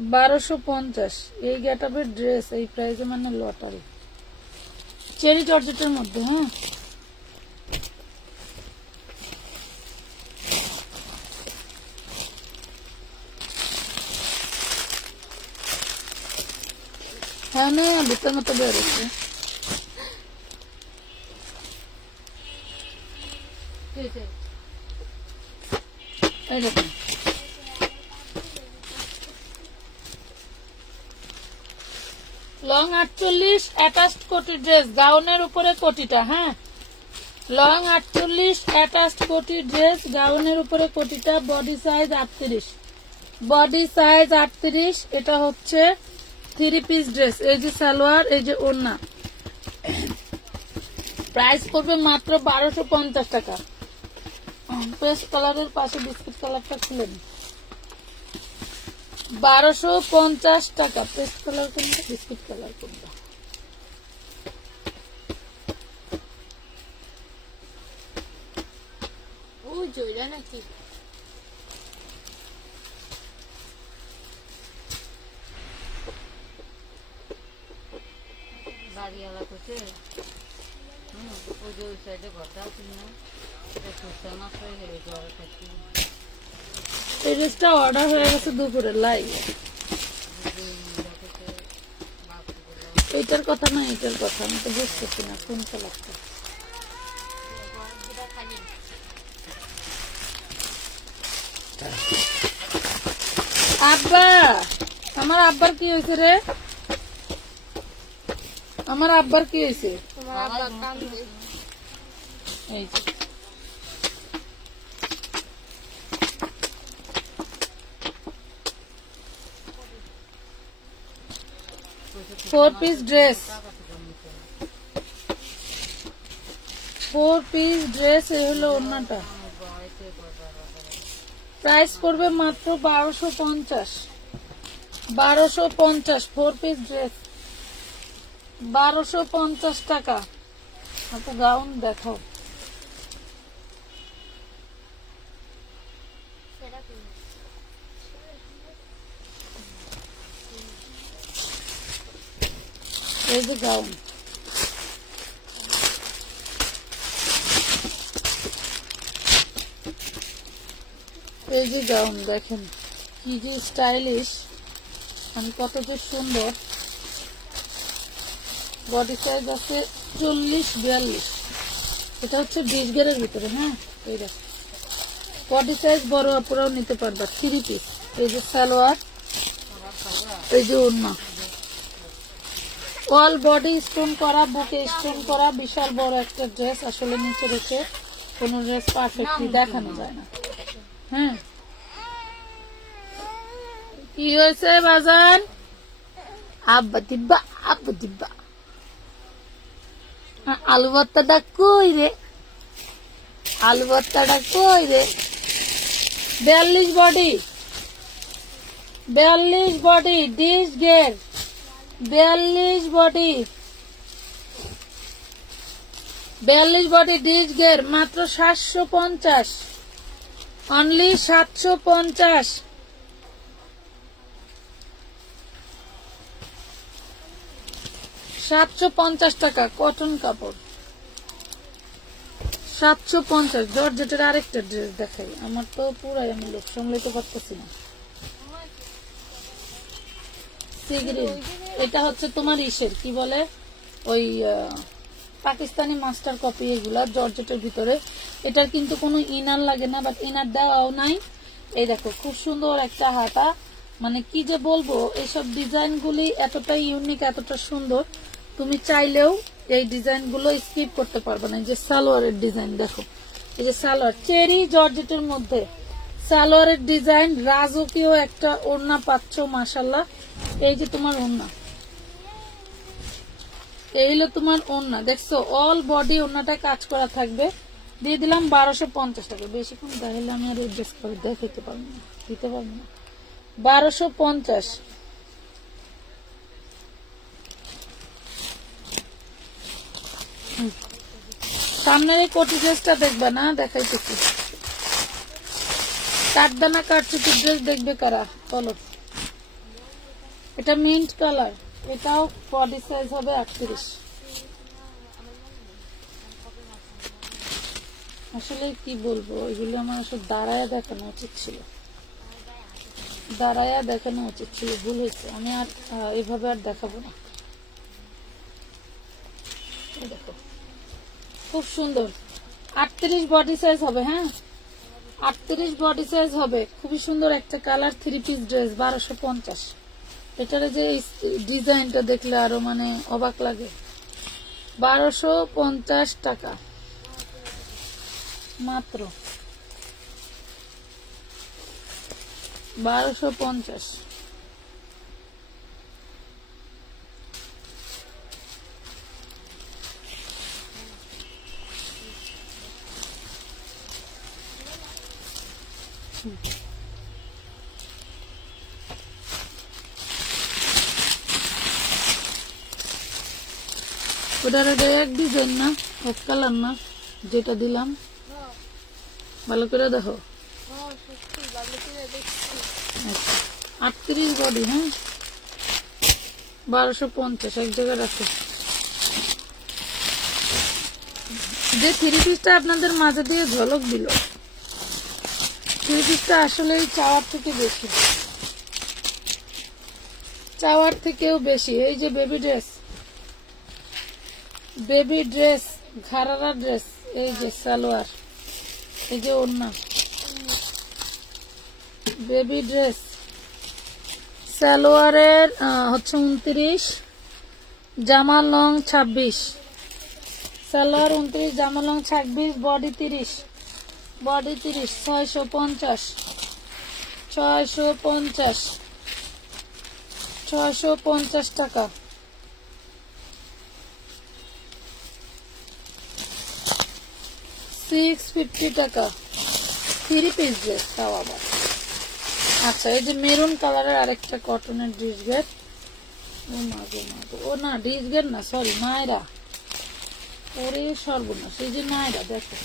1250 এই গেটআপের ড্রেস এই প্রাইসে মানে লটারি। চেরি জর্জেটের মধ্যে, হ্যাঁ হ্যাঁ না ভিতর মতো বেরোচ্ছে। এই দেখুন লং 48 অ্যাটাচড কোটি ড্রেস, গাউনের উপরে কোটিটা, হ্যাঁ লং 48 অ্যাটাচড কোটি ড্রেস, গাউনের উপরে কোটিটা, বডি সাইজ 38, বডি সাইজ 38। এটা হচ্ছে 3 পিস ড্রেস, এই যে সালোয়ার, এই যে ওড়না। প্রাইস পড়বে মাত্র 1250 টাকা। পেস্ট কালারের পাশে বিস্কুট কালারটা খুলে নিন, 1250 টাকা। পেস্ট কালার কোনটা, বিস্কুট কালার কোনটা? ও জয়রা নাকি বাড়িওয়ালা করছে ওই যে ওই সাইডে ঘরটা আছে না, এটা সুস্থ মাছ হয়ে গেলে জ্বর থাকি। এই ড্রেসটা অর্ডার হয়ে গেছে দুপুরে লাইভ। এইটার কথা না, এটার কথা আমি তো বুঝতেছি না কোন কালারটা। আব্বা, আমার আব্বার কি হয়েছে রে? আমার আব্বার কি হয়েছে? তোমার আব্বা কান্দে। এই যে four piece dress, 4 piece dress, এই হলো ওড়নাটা। প্রাইস পড়বে মাত্র 1250, 1250 4 পিস ড্রেস, 1250 টাকা। আচ্ছা গাউন দেখাও। এই যে গাউন, এই যে গাউন দেখেন কি যে স্টাইলিশ, মানে কত যে সুন্দর। বডি সাইজ আছে 40-42, এটা হচ্ছে 20 গেরের ভিতরে, হ্যাঁ এই দেখো বডি সাইজ বড় আপুরাও নিতে পারবা। 3 পিস, এই যে সালোয়ার, এই যে ওড়না, অল বডি স্টোন করা, বুকে স্টোন করা, বিশাল বড় একটা ড্রেস। আসলে নিচে রেখে কোন ড্রেস পারফেক্টলি দেখানো যায় না। হ্যাঁ কি হয়েছে বাজান? আব্বা দিব্বা, আব্বা দিব্বা। আলু ভর্তাটা কই রে? আলু ভর্তাটা কই রে? 42 বডি, 42 বডি ডিশ গের, 42 বডি, 42 বডি ডিশ গের, মাত্র 750, অনলি 750, 750 টাকা। কটন কাপড় 750। জর্জেটের আরেকটা ড্রেস দেখাই, আমার তো পুরাই আমি লোক সামলাইতে পারতেছি না। সি গ্রিন, এটা হচ্ছে তোমার ইসের কি বলে ওই পাকিস্তানি মাস্টার কপি, এগুলা জর্জেটের ভিতরে। এটার কিন্তু কোনো ইনার লাগে না, বাট ইনার দেওয়াও নাই। এই দেখো খুব সুন্দর একটা হাতা, মানে কি যে বলবো, এইসব ডিজাইন গুলি এতটা ইউনিক, এতটা সুন্দর, তুমি চাইলেও এই ডিজাইন গুলো স্কিপ করতে পারবে না। এই যে সালোয়ারের ডিজাইন দেখো, এই যে সালোয়ার চেরি জর্জেটের মধ্যে সালোয়ারের ডিজাইন, রাজকীয় একটা ওড়না পাচ্ছ মাশাল্লাহ। এই যে তোমার ওড়না, এই হলো তোমার ওড়না, দেখছো অল বডি ওড়নাটা কাজ করা থাকবে। দিয়ে দিলাম 1250 টাকা। বেশিক্ষণ দেখাইলে আমি আর অ্যাডজাস্ট করে দেখাইতে পারবো না, দিতে পারবো না। 1250। সামনের এই কোটি ড্রেসটা দেখবে না, দেখাইতেছি। কাঠদানা কাটচুপি ড্রেস দেখবে কারা বলো? এটা মিন্ট কালার, এটাও বডি সাইজ হবে 38। আসলে কি বলবো, এগুলো আমার আসলে দাঁড়ায় দেখানো উচিত ছিল, দাঁড়ায়া দেখানো উচিত ছিল, ভুল হয়েছে। আমি আর এভাবে আর দেখাবো না। এই দেখো খুব সুন্দর, 38 বডি সাইজ হবে। হ্যাঁ 38 বডি সাইজ হবে, খুবই সুন্দর একটা কালার, 3 পিস ড্রেস 1250। এটার যে ডিজাইনটা দেখলে আরো মানে অবাক লাগে। 1250 টাকা মাত্র, 1250। ওটার আগে এক ডিজাইন না, এক কালার না, যেটা দিলাম ভালো করে দেখো। সত্যি ভালো করে দেখছি। 38 বডি। হ্যাঁ 1250 এক জায়গায় রাখো। যে 3 পিসটা আপনাদের মাঝে দিয়ে ঝলক দিল, 3 পিসটা আসলে চাওয়ার থেকে বেশি, চাওয়ার থেকেও বেশি। এই যে বেবি ড্রেস, বেবি ড্রেস, ঘাড়ারা ড্রেস, এই যে সালোয়ার, এই যে ওড়না, বেবি ড্রেস সালোয়ারের হচ্ছে 29, জামা লং 26, সালোয়ার 29, জামা লং 26, বডি 30, বডি 30, 650, 650, 650 টাকা। $650 টাকা 3 পিস ড্রেস, তাও আবার। আচ্ছা এই যে মেরুন কালারের আরেকটা কটনের ড্রেস গেট, ও মা গো মা গো, ও না ড্রেস গেট না, সরি মায়েরা, ওরে সর্বনাশ। এই যে মায়েরা দেখো,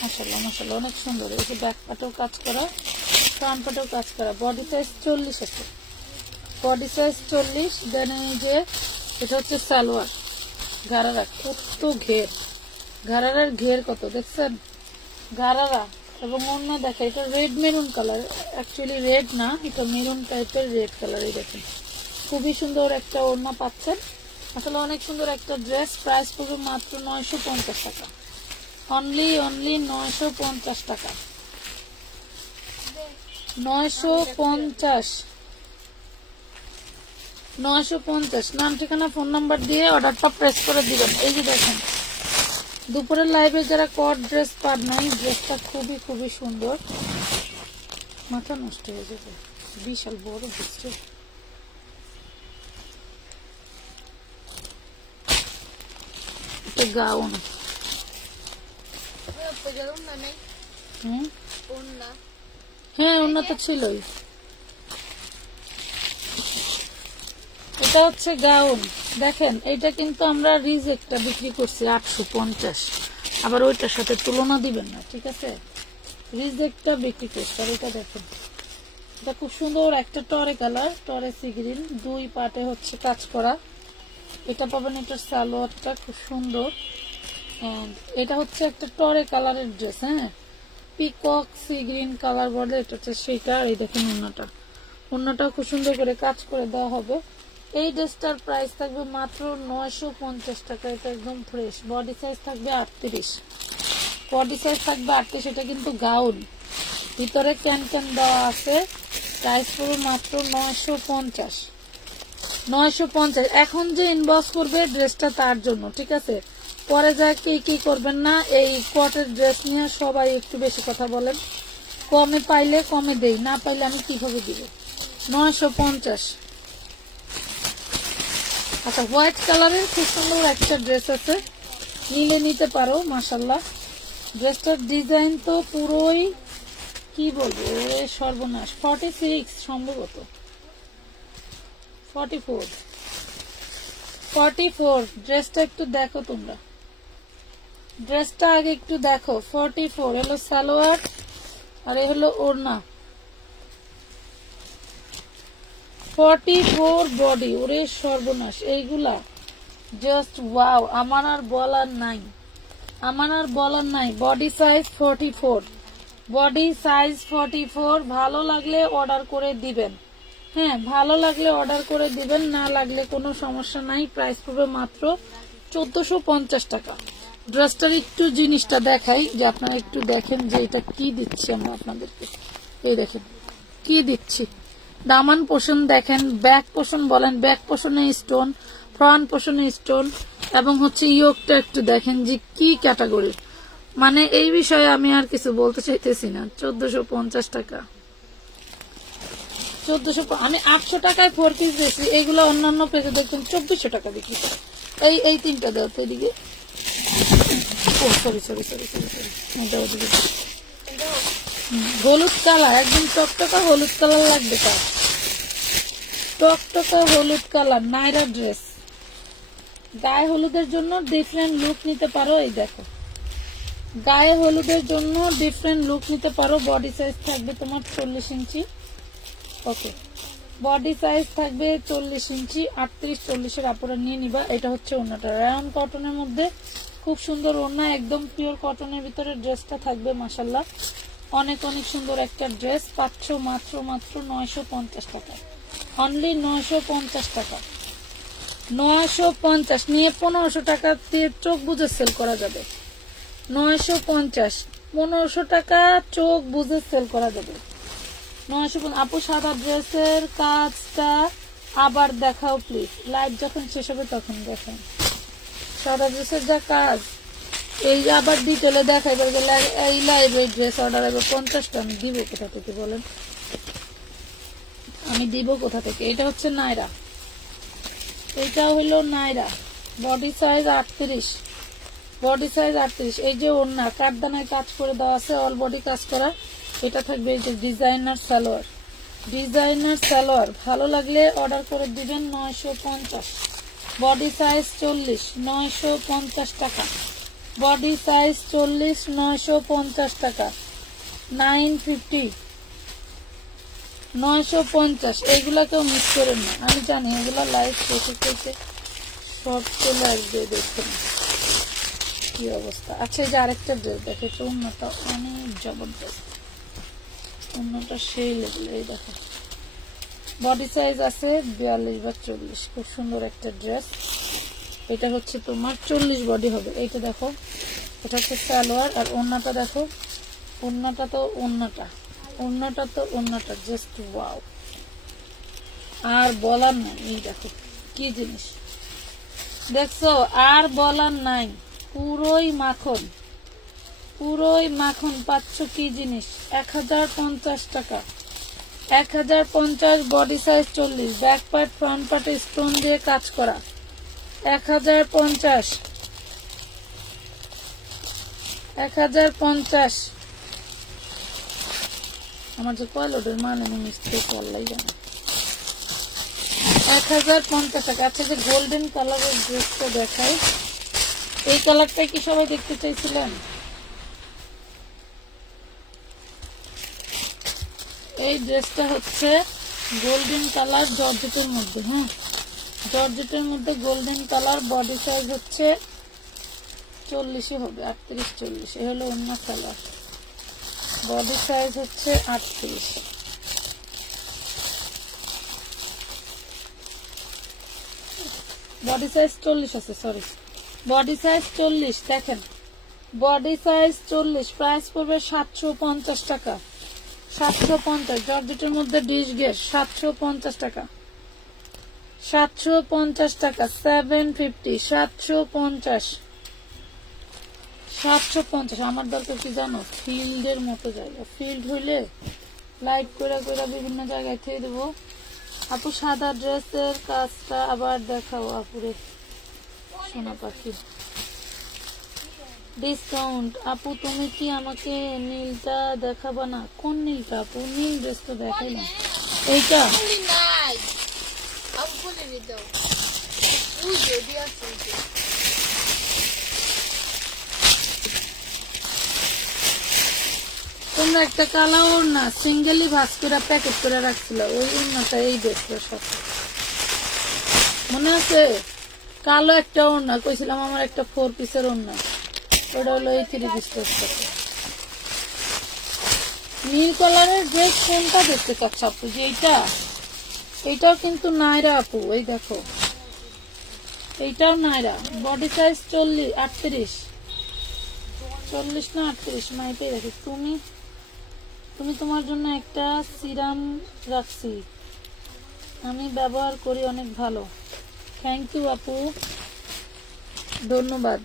মাশাআল্লাহ মাশাআল্লাহ অনেক সুন্দর। এই যে ব্যাক পাটেও কাজ করা, ফ্রন্ট পাটেও কাজ করা, বডি সাইজ 40 আছে, বডি সাইজ 40। দেন এই যে এটা হচ্ছে সালোয়ার, ঘাড়ারা কত ঘের, ঘাড়ারার ঘের কত দেখছেন, ঘাড়ারা। এবং অন্য দেখা, এটা red maroon colour, actually red না, এটা মেরুন টাইপের রেড কালার। এই দেখেন খুবই সুন্দর একটা ওড়না পাচ্ছেন, আসলে অনেক সুন্দর একটা ড্রেস। প্রাইস পড়বে মাত্র 950 টাকা, অনলি 950 টাকা, 950, 950। নাম ঠিকানা ফোন নাম্বার দিয়ে অর্ডারটা প্রেস করে দিবেন। এই যে দেখেন দুপুরের লাইভে যারা কট ড্রেস পার নাই, ড্রেসটা খুবই খুবই সুন্দর, মাথা নষ্ট হয়ে যাবে, বিশাল বড় ড্রেসটা। এটা গাউন, ওড়না নেই, হুম ওড়না হ্যাঁ ওনা তো ছিলই। এটা হচ্ছে গাউন, দেখেন এটা কিন্তু আমরা রিজেক্টটা বিক্রি করছি 850, আবার ওইটার সাথে তুলনা দিবেন না, ঠিক আছে? রিজেক্টটা বিক্রি করছি। আর এটা দেখেন, এটা খুব সুন্দর একটা টরে কালার, টরে সি গ্রিন, 2 পার্টে হচ্ছে কাজ করা। এটা পাবেন, এটার সালোয়ারটা খুব সুন্দর। And এটা হচ্ছে একটা টরে কালারের ড্রেস, হ্যাঁ পিকক সি গ্রিন কালার বলে, এটা হচ্ছে সেটা। এই দেখেন ওড়নাটা, ওড়নাটাও খুব সুন্দর করে কাজ করে দেওয়া হবে। এই ড্রেসটার প্রাইস থাকবে মাত্র 950 টাকা, এটা একদম ফ্রেশ। বডি সাইজ থাকবে 38, বডি সাইজ থাকবে 38। এটা কিন্তু গাউন, ভিতরে ক্যান ক্যান দেওয়া আছে। প্রাইস পড়বে মাত্র 950, 950। এখন যে ইনবক্স করবে ড্রেসটা তার জন্য, ঠিক আছে? পরে যা কি করবেন না, এই কটের ড্রেস নিয়ে সবাই একটু বেশি কথা বলেন। কমে পাইলে কমে দেই, না পাইলে আমি কিভাবে দিব? 950। আচ্ছা হোয়াইট কালারের খুব সুন্দর একটা ড্রেস আছে, নিলে নিতে পারো। মাশাল্লাহ ড্রেসটার ডিজাইন তো পুরোই কি বলবো, সর্বনাশ। 46 সম্ভবত, 44 ড্রেসটা একটু দেখো তোমরা, ড্রেসটা আগে একটু দেখো। 44 হলো সালোয়ার, আর এ হলো ওড়না। 44 বডি, ওরে সর্বনাশ, এইগুলা জাস্ট ওয়াও, আমার আর বলার নাই, আমার আর বলার নাই। Body size 44, body size 44। ভালো লাগলে অর্ডার করে দিবেন, হ্যাঁ ভালো লাগলে অর্ডার করে দিবেন, না লাগলে কোনো সমস্যা নাই। প্রাইস পড়বে মাত্র 1450 টাকা। ড্রেসটার একটু জিনিসটা দেখাই, যে আপনারা একটু দেখেন যে এটা কি দিচ্ছি আমরা আপনাদেরকে। এই দেখেন কি দিচ্ছি, দামান পোষণ দেখেন, ব্যাক পোষণ বলেন, ব্যাক পোষণে স্টোন, ফ্রন্ট পোষণে স্টোন, এবং হচ্ছে ইয়োগটা একটু দেখেন যে কি ক্যাটাগরি। মানে এই বিষয়ে আমি আর কিছু বলতে চাইতেছি না। 1450 টাকা, 1400, আমি 800 টাকায় 4 পিস দিয়েছি, এইগুলো অন্যান্য পেজে দেখবেন 2400 টাকা বিক্রি করে। এই তিনটা দাও তো এদিকে, ও sorry sorry sorry sorry sorry, দাও দিকে। হলুদ কালার, একদম টকটকা হলুদ কালার লাগবে, তার টকটকা হলুদ কালার নাইরা ড্রেস। গায়ে হলুদের জন্য ডিফারেন্ট লুক নিতে পারো। এই দেখো, গায়ে হলুদের জন্য ডিফারেন্ট লুক নিতে পারো। বডি সাইজ থাকবে তোমার 40 ইঞ্চি, ওকে, বডি সাইজ থাকবে 40 ইঞ্চি। 38-40 আপুরা নিয়ে নিবা। এটা হচ্ছে ওড়নাটা, রায়ন কটনের মধ্যে খুব সুন্দর ওড়না, একদম পিওর কটনের ভিতরে ড্রেসটা থাকবে। মাশাল্লাহ, অনেক অনেক সুন্দর একটা ড্রেস। পাচ্ছ মাত্র 950 টাকা, অনলি 950 টাকা, 950 নিয়ে 1500 টাকা দিয়ে চোখ বুঝে সেল করা যাবে। 950, 1500 টাকা চোখ বুঝে সেল করা যাবে। 950। আপু সাদা ড্রেসের কাজটা আবার দেখাও প্লিজ, লাইভ যখন শেষ হবে তখন দেখান। সাদা ড্রেসের যা কাজ, এই আবার ডিটেলে দেখাইবার গেলে এই লাইভে ড্রেস অর্ডার হবে 50টা। আমি দিব কোথা থেকে বলেন, আমি দিব কোথা থেকে? এটা হচ্ছে নাইরা, এইটা হলো নাইরা, বডি সাইজ 38, বডি সাইজ 38। এই যে ওড়না কাঠদানায় কাজ করে দেওয়া আছে, অল বডি কাজ করা। এটা থাকবে এই যে ডিজাইনার সালোয়ার, ডিজাইনার সালোয়ার। ভালো লাগলে অর্ডার করে দিবেন। 950, বডি সাইজ 40, 950 টাকা, বডি সাইজ 40, 950 টাকা, 950, 950। এইগুলা কেউ মিস করেন না, আমি জানি এগুলা লাইভ শেষে শেষে সব চলে আসবে, দেখুন কি অবস্থা। আচ্ছা, এই যে আরেকটা ড্রেস দেখে, অন্যটা অনেক জবরদস্ত, অন্যটা সেই লেভেল। এই দেখো, বডি সাইজ আছে 42 বা 40, খুব সুন্দর একটা ড্রেস। এটা হচ্ছে তোমার 40 বডি হবে। এইটা দেখো, এটা হচ্ছে সালোয়ার, আর ওড়নাটা দেখো, ওড়নাটা তো ওড়নাটা, ওড়নাটা তো ওড়নাটা জাস্ট ওয়াও, আর বলার নাই। এই দেখো কি জিনিস দেখছো, আর বলার নাই, পুরোই মাখন, পুরোই মাখন। পাচ্ছ কি জিনিস, 1050 টাকা, 1050। Body size 40, back part front পার্টে স্টোন দিয়ে কাজ করা, 1050, 1050। আমার যে কয়লোডের মান আমি মিস্ত্রি করলাই জানি। 1050 টাকা। আচ্ছা, যে গোল্ডেন কালারের ড্রেসটা দেখাই, এই কালারটা কি সবাই দেখতে চাইছিলেন? এই ড্রেসটা হচ্ছে গোল্ডেন কালার জর্জেটের মধ্যে, হ্যাঁ জর্জেটের মধ্যে গোল্ডেন কালার। বডি সাইজ হচ্ছে 40 হবে, 38-40। এ হলো অন্য কালার, বডি সাইজ হচ্ছে 38। বডি সাইজ 40 আছে, সরি, বডি সাইজ 40। দেখেন, বডি সাইজ 40, প্রাইস পড়বে 750 টাকা, 750। জর্জেটের মধ্যে ডিশ গেট, 750 টাকা, 750 টাকা, 750, 750, 750। আমার দরকার কি জানো, ফিল্ডের মতো জায়গা, ফিল্ড হইলে লাইভ করে করে বিভিন্ন জায়গায় খেয়ে দেবো। আপু সাদা ড্রেসের কাজটা আবার দেখাও আপুরে, সোনা পাখি। ডিসকাউন্ট আপু, তুমি কি আমাকে নীলটা দেখাবা না? কোন নীলটা আপু? নীল ড্রেস তো দেখাই না, এইটা বলি নাই, আবু বলে দাও, ওই যদি আছে তোমরা একটা কালা ওড়না সিঙ্গেলি ভাজ করে প্যাকেট করে রাখছিল, ওই ওড়নাটা এই দেখলো সাথে মনে আছে? কালো একটা ওড়না কইছিলাম আমার একটা 4 পিসের ওড়না, ওটা হলো এই 3 পিসের সাথে। নীল কালারের ড্রেস কোনটা দেখতে চাচ্ছ আপু? যে এইটাও কিন্তু নাইরা আপু, এই দেখো এইটাও নাইরা। বডি সাইজ 38 না 38 মাইপে রাখি। তুমি তোমার জন্য একটা সিরাম রাখছি, আমি ব্যবহার করি, অনেক ভালো। থ্যাংক ইউ আপু, ধন্যবাদ।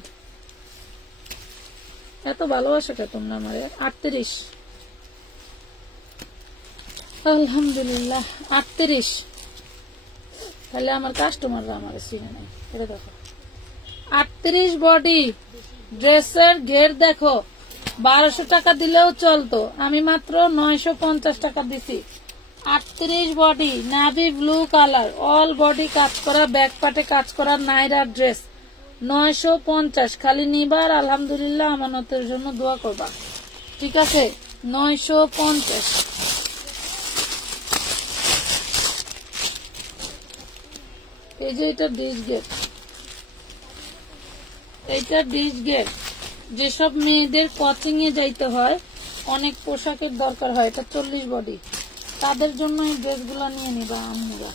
এত ভালোবাসা কে তোমরা আমারে? 38, আলহামদুলিল্লাহ 38। তাহলে আমার কাস্টমাররা আমার চিনে নাই। এটা দেখো 38 বডি ড্রেসের ঘের দেখো, 1200 টাকা দিলেও চলতো, আমি মাত্র 950 টাকা দিছি। 38 বডি নাভি ব্লু কালার, অল বডি কাজ করা, ব্যাক পার্টে কাজ করা নাইরা ড্রেস 950। খালি নিবার আলহামদুলিল্লাহ আমানতের জন্য দোয়া করবা, ঠিক আছে? 950। এই যে এটা ডিশ গেট, এইটা ডিশ গেট। যেসব মেয়েদের কোচিং এ যাইতে হয়, অনেক পোশাকের দরকার হয়, এটা 40 বডি, তাদের জন্য এই ড্রেসগুলো নিয়ে নিবা আম্মুরা।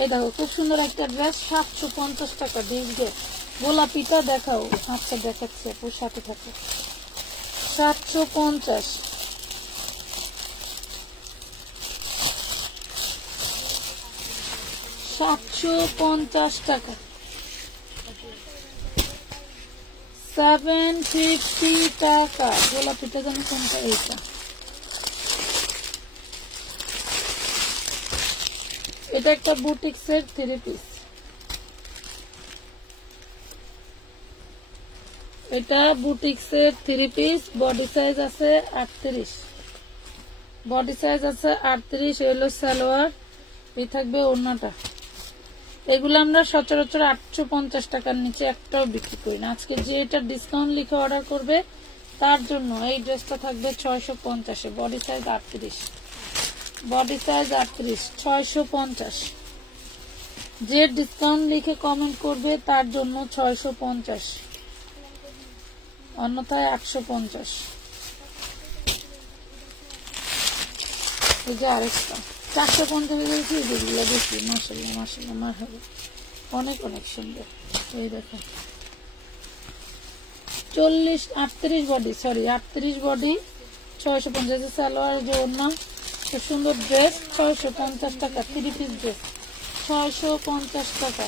এই দেখো খুব সুন্দর একটা ড্রেস, 750 টাকা ডিশ গেট। গোলাপিটা দেখাও। আচ্ছা দেখাচ্ছি আপু, সাথে থাকে। 750, 750 টাকা। 750 টাকা। গোলাপিটা যেন কোনটা? এইটা। এটা একটা বুটিক্সের 3 পিস, এটা বুটিক্সের 3 পিস। বডি সাইজ আছে 38, বডি সাইজ আছে 38। এলো সালোয়ার, এই থাকবে ওড়নাটা। এগুলো আমরা সচরাচর 850 টাকার নিচে একটাও বিক্রি করি না। আজকে যে এটা ডিসকাউন্ট লিখে অর্ডার করবে তার জন্য এই ড্রেসটা থাকবে 650 এ। Body size 38, body size 38, 650। যে ডিসকাউন্ট লিখে কমেন্ট করবে তার জন্য 650, অন্যথায় 850। এই যে আরেকটা 450 দিয়েছি, যেগুলো দেখি মাশাআল্লাহ মাশাআল্লাহ মারহাবা, অনেক অনেক সুন্দর। এই দেখো 38 বডি, সরি 38 বডি 650। সালোয়ার যে ওড়না, খুব সুন্দর ড্রেস, 650 টাকা। 3 পিস ড্রেস 650 টাকা।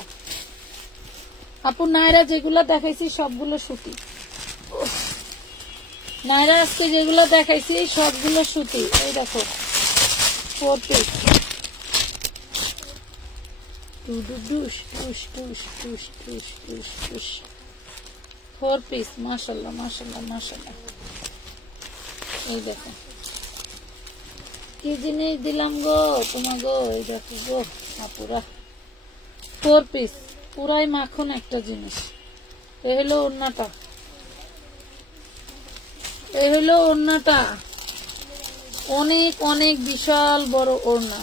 আপু নাইরা যেগুলো দেখাইছি সবগুলো সুতি। নাইরা আজকে যেগুলো দেখাইছি সবগুলো সুতি। এই দেখো 4 পিস, 4 পিস। মাশাআল্লাহ মাশাআল্লাহ মাশাআল্লাহ। এই দেখো কি জিনিস দিলাম গো তোমার গো। এই দেখো গো আপুরা, 4 পিস, পুরাই মাখন একটা জিনিস। এ হলো ওড়নাটা, এই হলো ওড়নাটা। অনেক অনেক বিশাল বড় ওড়না,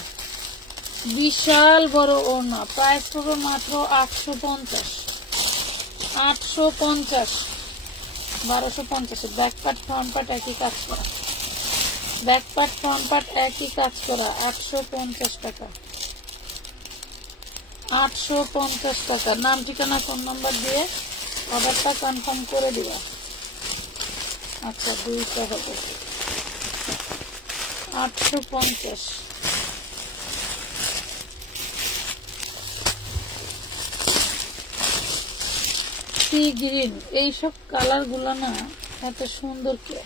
বিশাল বড় ওড়না। প্রাইস পড়বে মাত্র 850, 850, 1250। ব্যাক পার্ট ফ্রন্ট পার্ট একই কাজ করা, ব্যাক পার্ট ফ্রন্ট পার্ট একই কাজ করা। 850 টাকা, 850 টাকা। নাম ঠিকানা ফোন নাম্বার দিয়ে অর্ডারটা কনফার্ম করে দিবা। আচ্ছা 2টা হবে 850। সি গ্রিন, এইসব কালার গুলো না এত সুন্দর কে,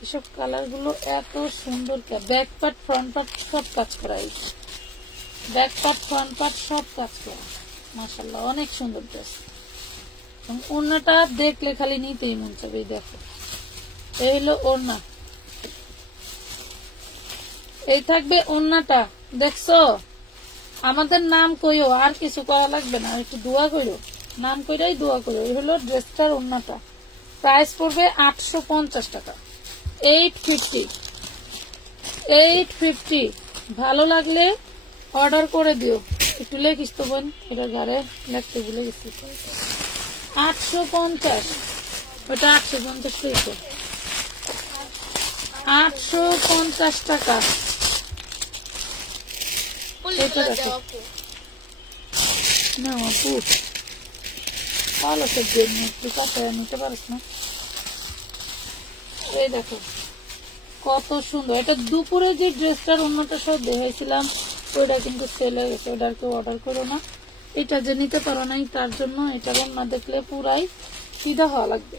এইসব কালার গুলো এত সুন্দর কে। ব্যাক পার্ট ফ্রন্ট পার্ট সব কাজ করা, ব্যাক পার্ট ফ্রন্ট পার্ট সব কাজ করা। মাশাআল্লাহ অনেক সুন্দর ড্রেস। ওড়নাটা দেখলে খালি নিতেই মন চাবে। দেখো এই হলো ওড়না, এই থাকবে ওড়নাটা। দেখছো, আমাদের নাম কইও, আর কিছু করা লাগবে না, একটু দোয়া করো, নাম কইরাই দোয়া করো। এই হলো ড্রেসটার ওড়নাটা। প্রাইস পড়বে 850 টাকা, 850 850 ভালো লাগলে অর্ডার করে দিও। একটু লেখিস তো বোন, এটা ঘরে লিখতে ভুলে গেছি। 850, ওটা 850 পেয়েছে, 850 টাকা। এটা দেখো না আপু, ভালো সব জন্য একটু কাটায় নিতে পারিস না। এই দেখো কত সুন্দর। এটা দুপুরে যে ড্রেসটার অন্যটা সব দেখাইছিলাম ওইটা কিন্তু সেল হয়ে গেছে, ওটা কেউ অর্ডার করো না। এটা যে নিতে পারো নাই তার জন্য এটার ওন্না দেখলে পুরাই ফিদা হওয়া লাগবে,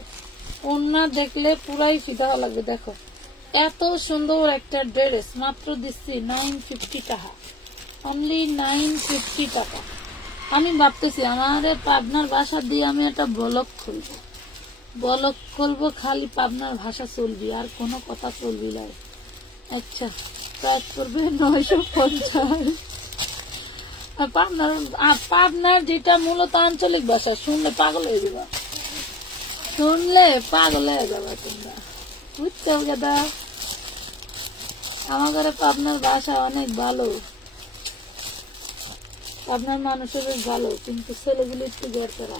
ওন্না দেখলে পুরাই ফিদা হওয়া লাগবে। দেখো এত সুন্দর একটা ড্রেস মাত্র দিচ্ছি 950 টাকা, অনলি 950 টাকা। আমি ভাবতেছি আমাদের পাবনার ভাষা দিয়ে আমি একটা ব্লগ খুলবো, খালি পাবনার ভাষা চলবি, আর কোনো কথা চলবি না। আচ্ছা প্রাইস করবে 950। আর পাবনার যেটা মূলত আঞ্চলিক ভাষা, শুনলে পাগল হয়ে যাবা, তোমরা বুঝতে দাদা। আমার ঘরে পাবনার ভাষা অনেক ভালো, পাবনার মানুষের বেশ ভালো, কিন্তু ছেলেগুলো একটু গেরতেরা।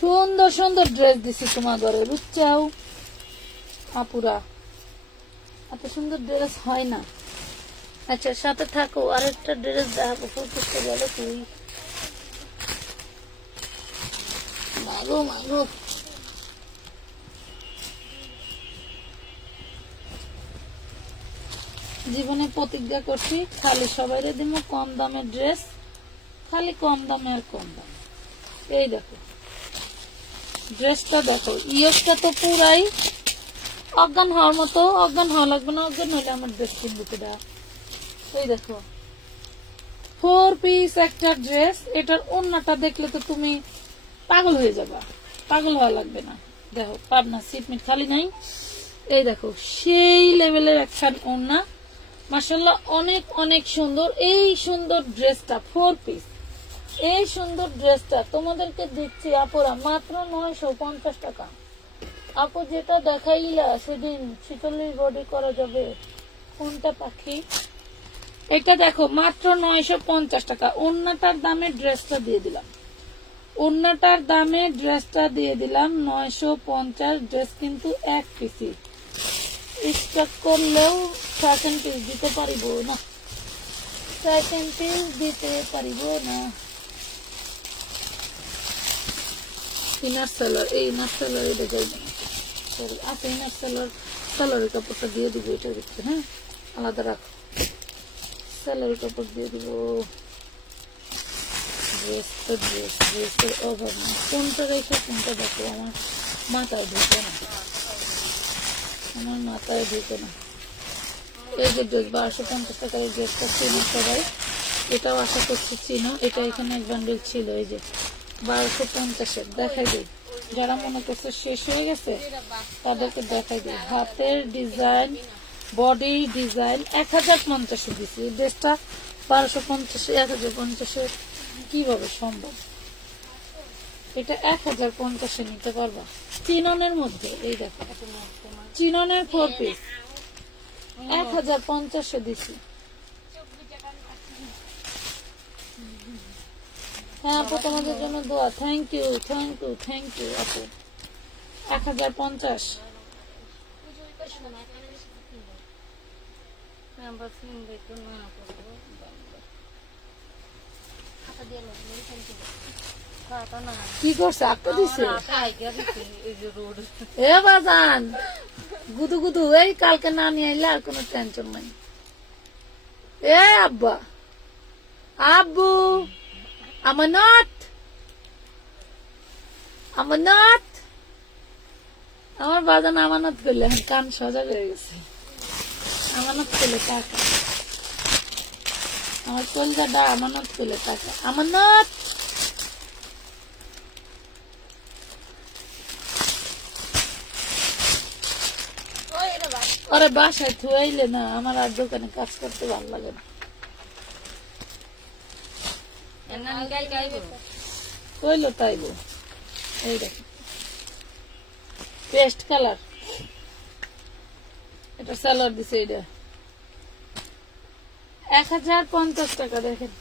সুন্দর সুন্দর ড্রেস দিছি তোমার ঘরে, বুঝছাও আপুরা, এত সুন্দর ড্রেস হয় না। আচ্ছা সাথে থাকো, আরেকটা ড্রেস দেখাবো, ফুলতে বলো তুই। মাগো মাগো, জীবনে প্রতিজ্ঞা করছি খালি সবাই দিব কম দামের ড্রেস, খালি কম দামে আর কম দামে। এই দেখো ড্রেসটা দেখো, ইয়েসটা তো পুরাই অজ্ঞান হওয়ার মতো, অজ্ঞান হওয়া লাগবে না, অজ্ঞান হলে আমার ড্রেস কিনবো দেওয়া। এই দেখো 4 পিস একটা ড্রেস, এটার ওন্নাটা দেখলে তো তুমি পাগল হয়ে যাবা, পাগল হওয়া লাগবে না। দেখো পাবনা সিটমিট খালি নাই। এই দেখো সেই লেভেলের একটা ওন্না, মাশাআল্লাহ অনেক অনেক সুন্দর। এই সুন্দর ড্রেসটা 4 পিস, এই সুন্দর ড্রেসটা তোমাদেরকে দিচ্ছি আপুরা মাত্র 950 টাকা। আপু যেটা দেখাইলা সেদিন 46 বডি করা যাবে, কোনটা পাখি? এটা দেখো মাত্র 950 টাকা। ওন্নাটার দামে ড্রেসটা দিয়ে দিলাম, ওন্নাটার দামে ড্রেসটা দিয়ে দিলাম 950। ড্রেস কিন্তু এক পিসি, স্টক করলেও সেকেন্ড পিস দিতে পারিব না, সেকেন্ড পিস দিতে পারিব না। ইনার সেলার, এই ইনার সেলার এটা যাই না, আচ্ছা ইনার সেলার, সেলারের কাপড়টা দিয়ে দিব, এটা দেখছে হ্যাঁ আলাদা রাখো, সেলারের কাপড় দিয়ে দিব। ড্রেসের অভাব না, কোনটা রেখে কোনটা দেখো আমার মাথায় ঢুকে না, আমার মাথায় ঢুকে না। এই যে ড্রেস 1250 টাকার এই ড্রেসটা চিনো সবাই, এটাও আশা করছি চিনো। এটা এখানে এক বান্ডেল ছিল, এই যে 1250-এর দেখাই দিই, যারা মনে করছে শেষ হয়ে গেছে তাদেরকে দেখাই দিই। হাতের ডিজাইন, বডি ডিজাইন 1050-এ দিচ্ছি। এই ড্রেসটা 1250-এ 1050-এ কিভাবে সম্ভব? এটা 1050-এ নিতে পারবা চিননের মধ্যে। এই দেখো চিননের 4 পিস 1050-এ দিছি। হ্যাঁ আপু তোমাদের জন্য দোয়া, thank you thank you thank you আপু। 1050 কি করছে? আটকে দিছে এ বাজান গুদু গুদু। এই কালকে না নিয়ে আইলে আর কোনো টেনশন নাই। এ আব্বা, আব্বু, আমানত, আমানত, আমার বাজান আমানত করলে এখন কান সজাগ হয়ে গেছে। আমানত করলে টাকা, আমার কলকাতা আমানত করলে টাকা। আমানত আরে বাসায় থুয়াইলে না, আমার আর দোকানে কাজ করতে ভালো লাগে না। কইলো তাইবো। এই দেখো পেস্ট কালার, এটা সালোয়ার দিছে, এটা 1050 টাকা। দেখেন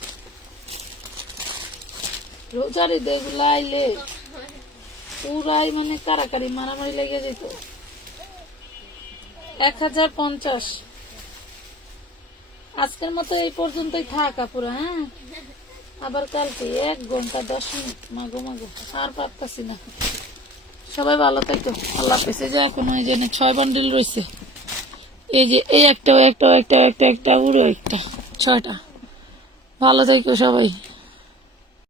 রোজার ঈদে এগুলো আইলে পুরাই মানে কারাকারি মারামারি লেগে যেত। 1050। আজকের মতো এই পর্যন্তই থাক আপুরা। হ্যাঁ, আবার কালকে 1 ঘন্টা 10 মিনিট। মাগো মাগো, আর পারতাছি না। সবাই ভালো থাকো, আল্লাহ হাফেজ। এই যে এখন ওই যে 6 বান্ডিল রয়েছে, এই যে এই একটা, একটা, একটা, একটা, একটা, উড়ো একটা, 6টা। ভালো থাকো সবাই।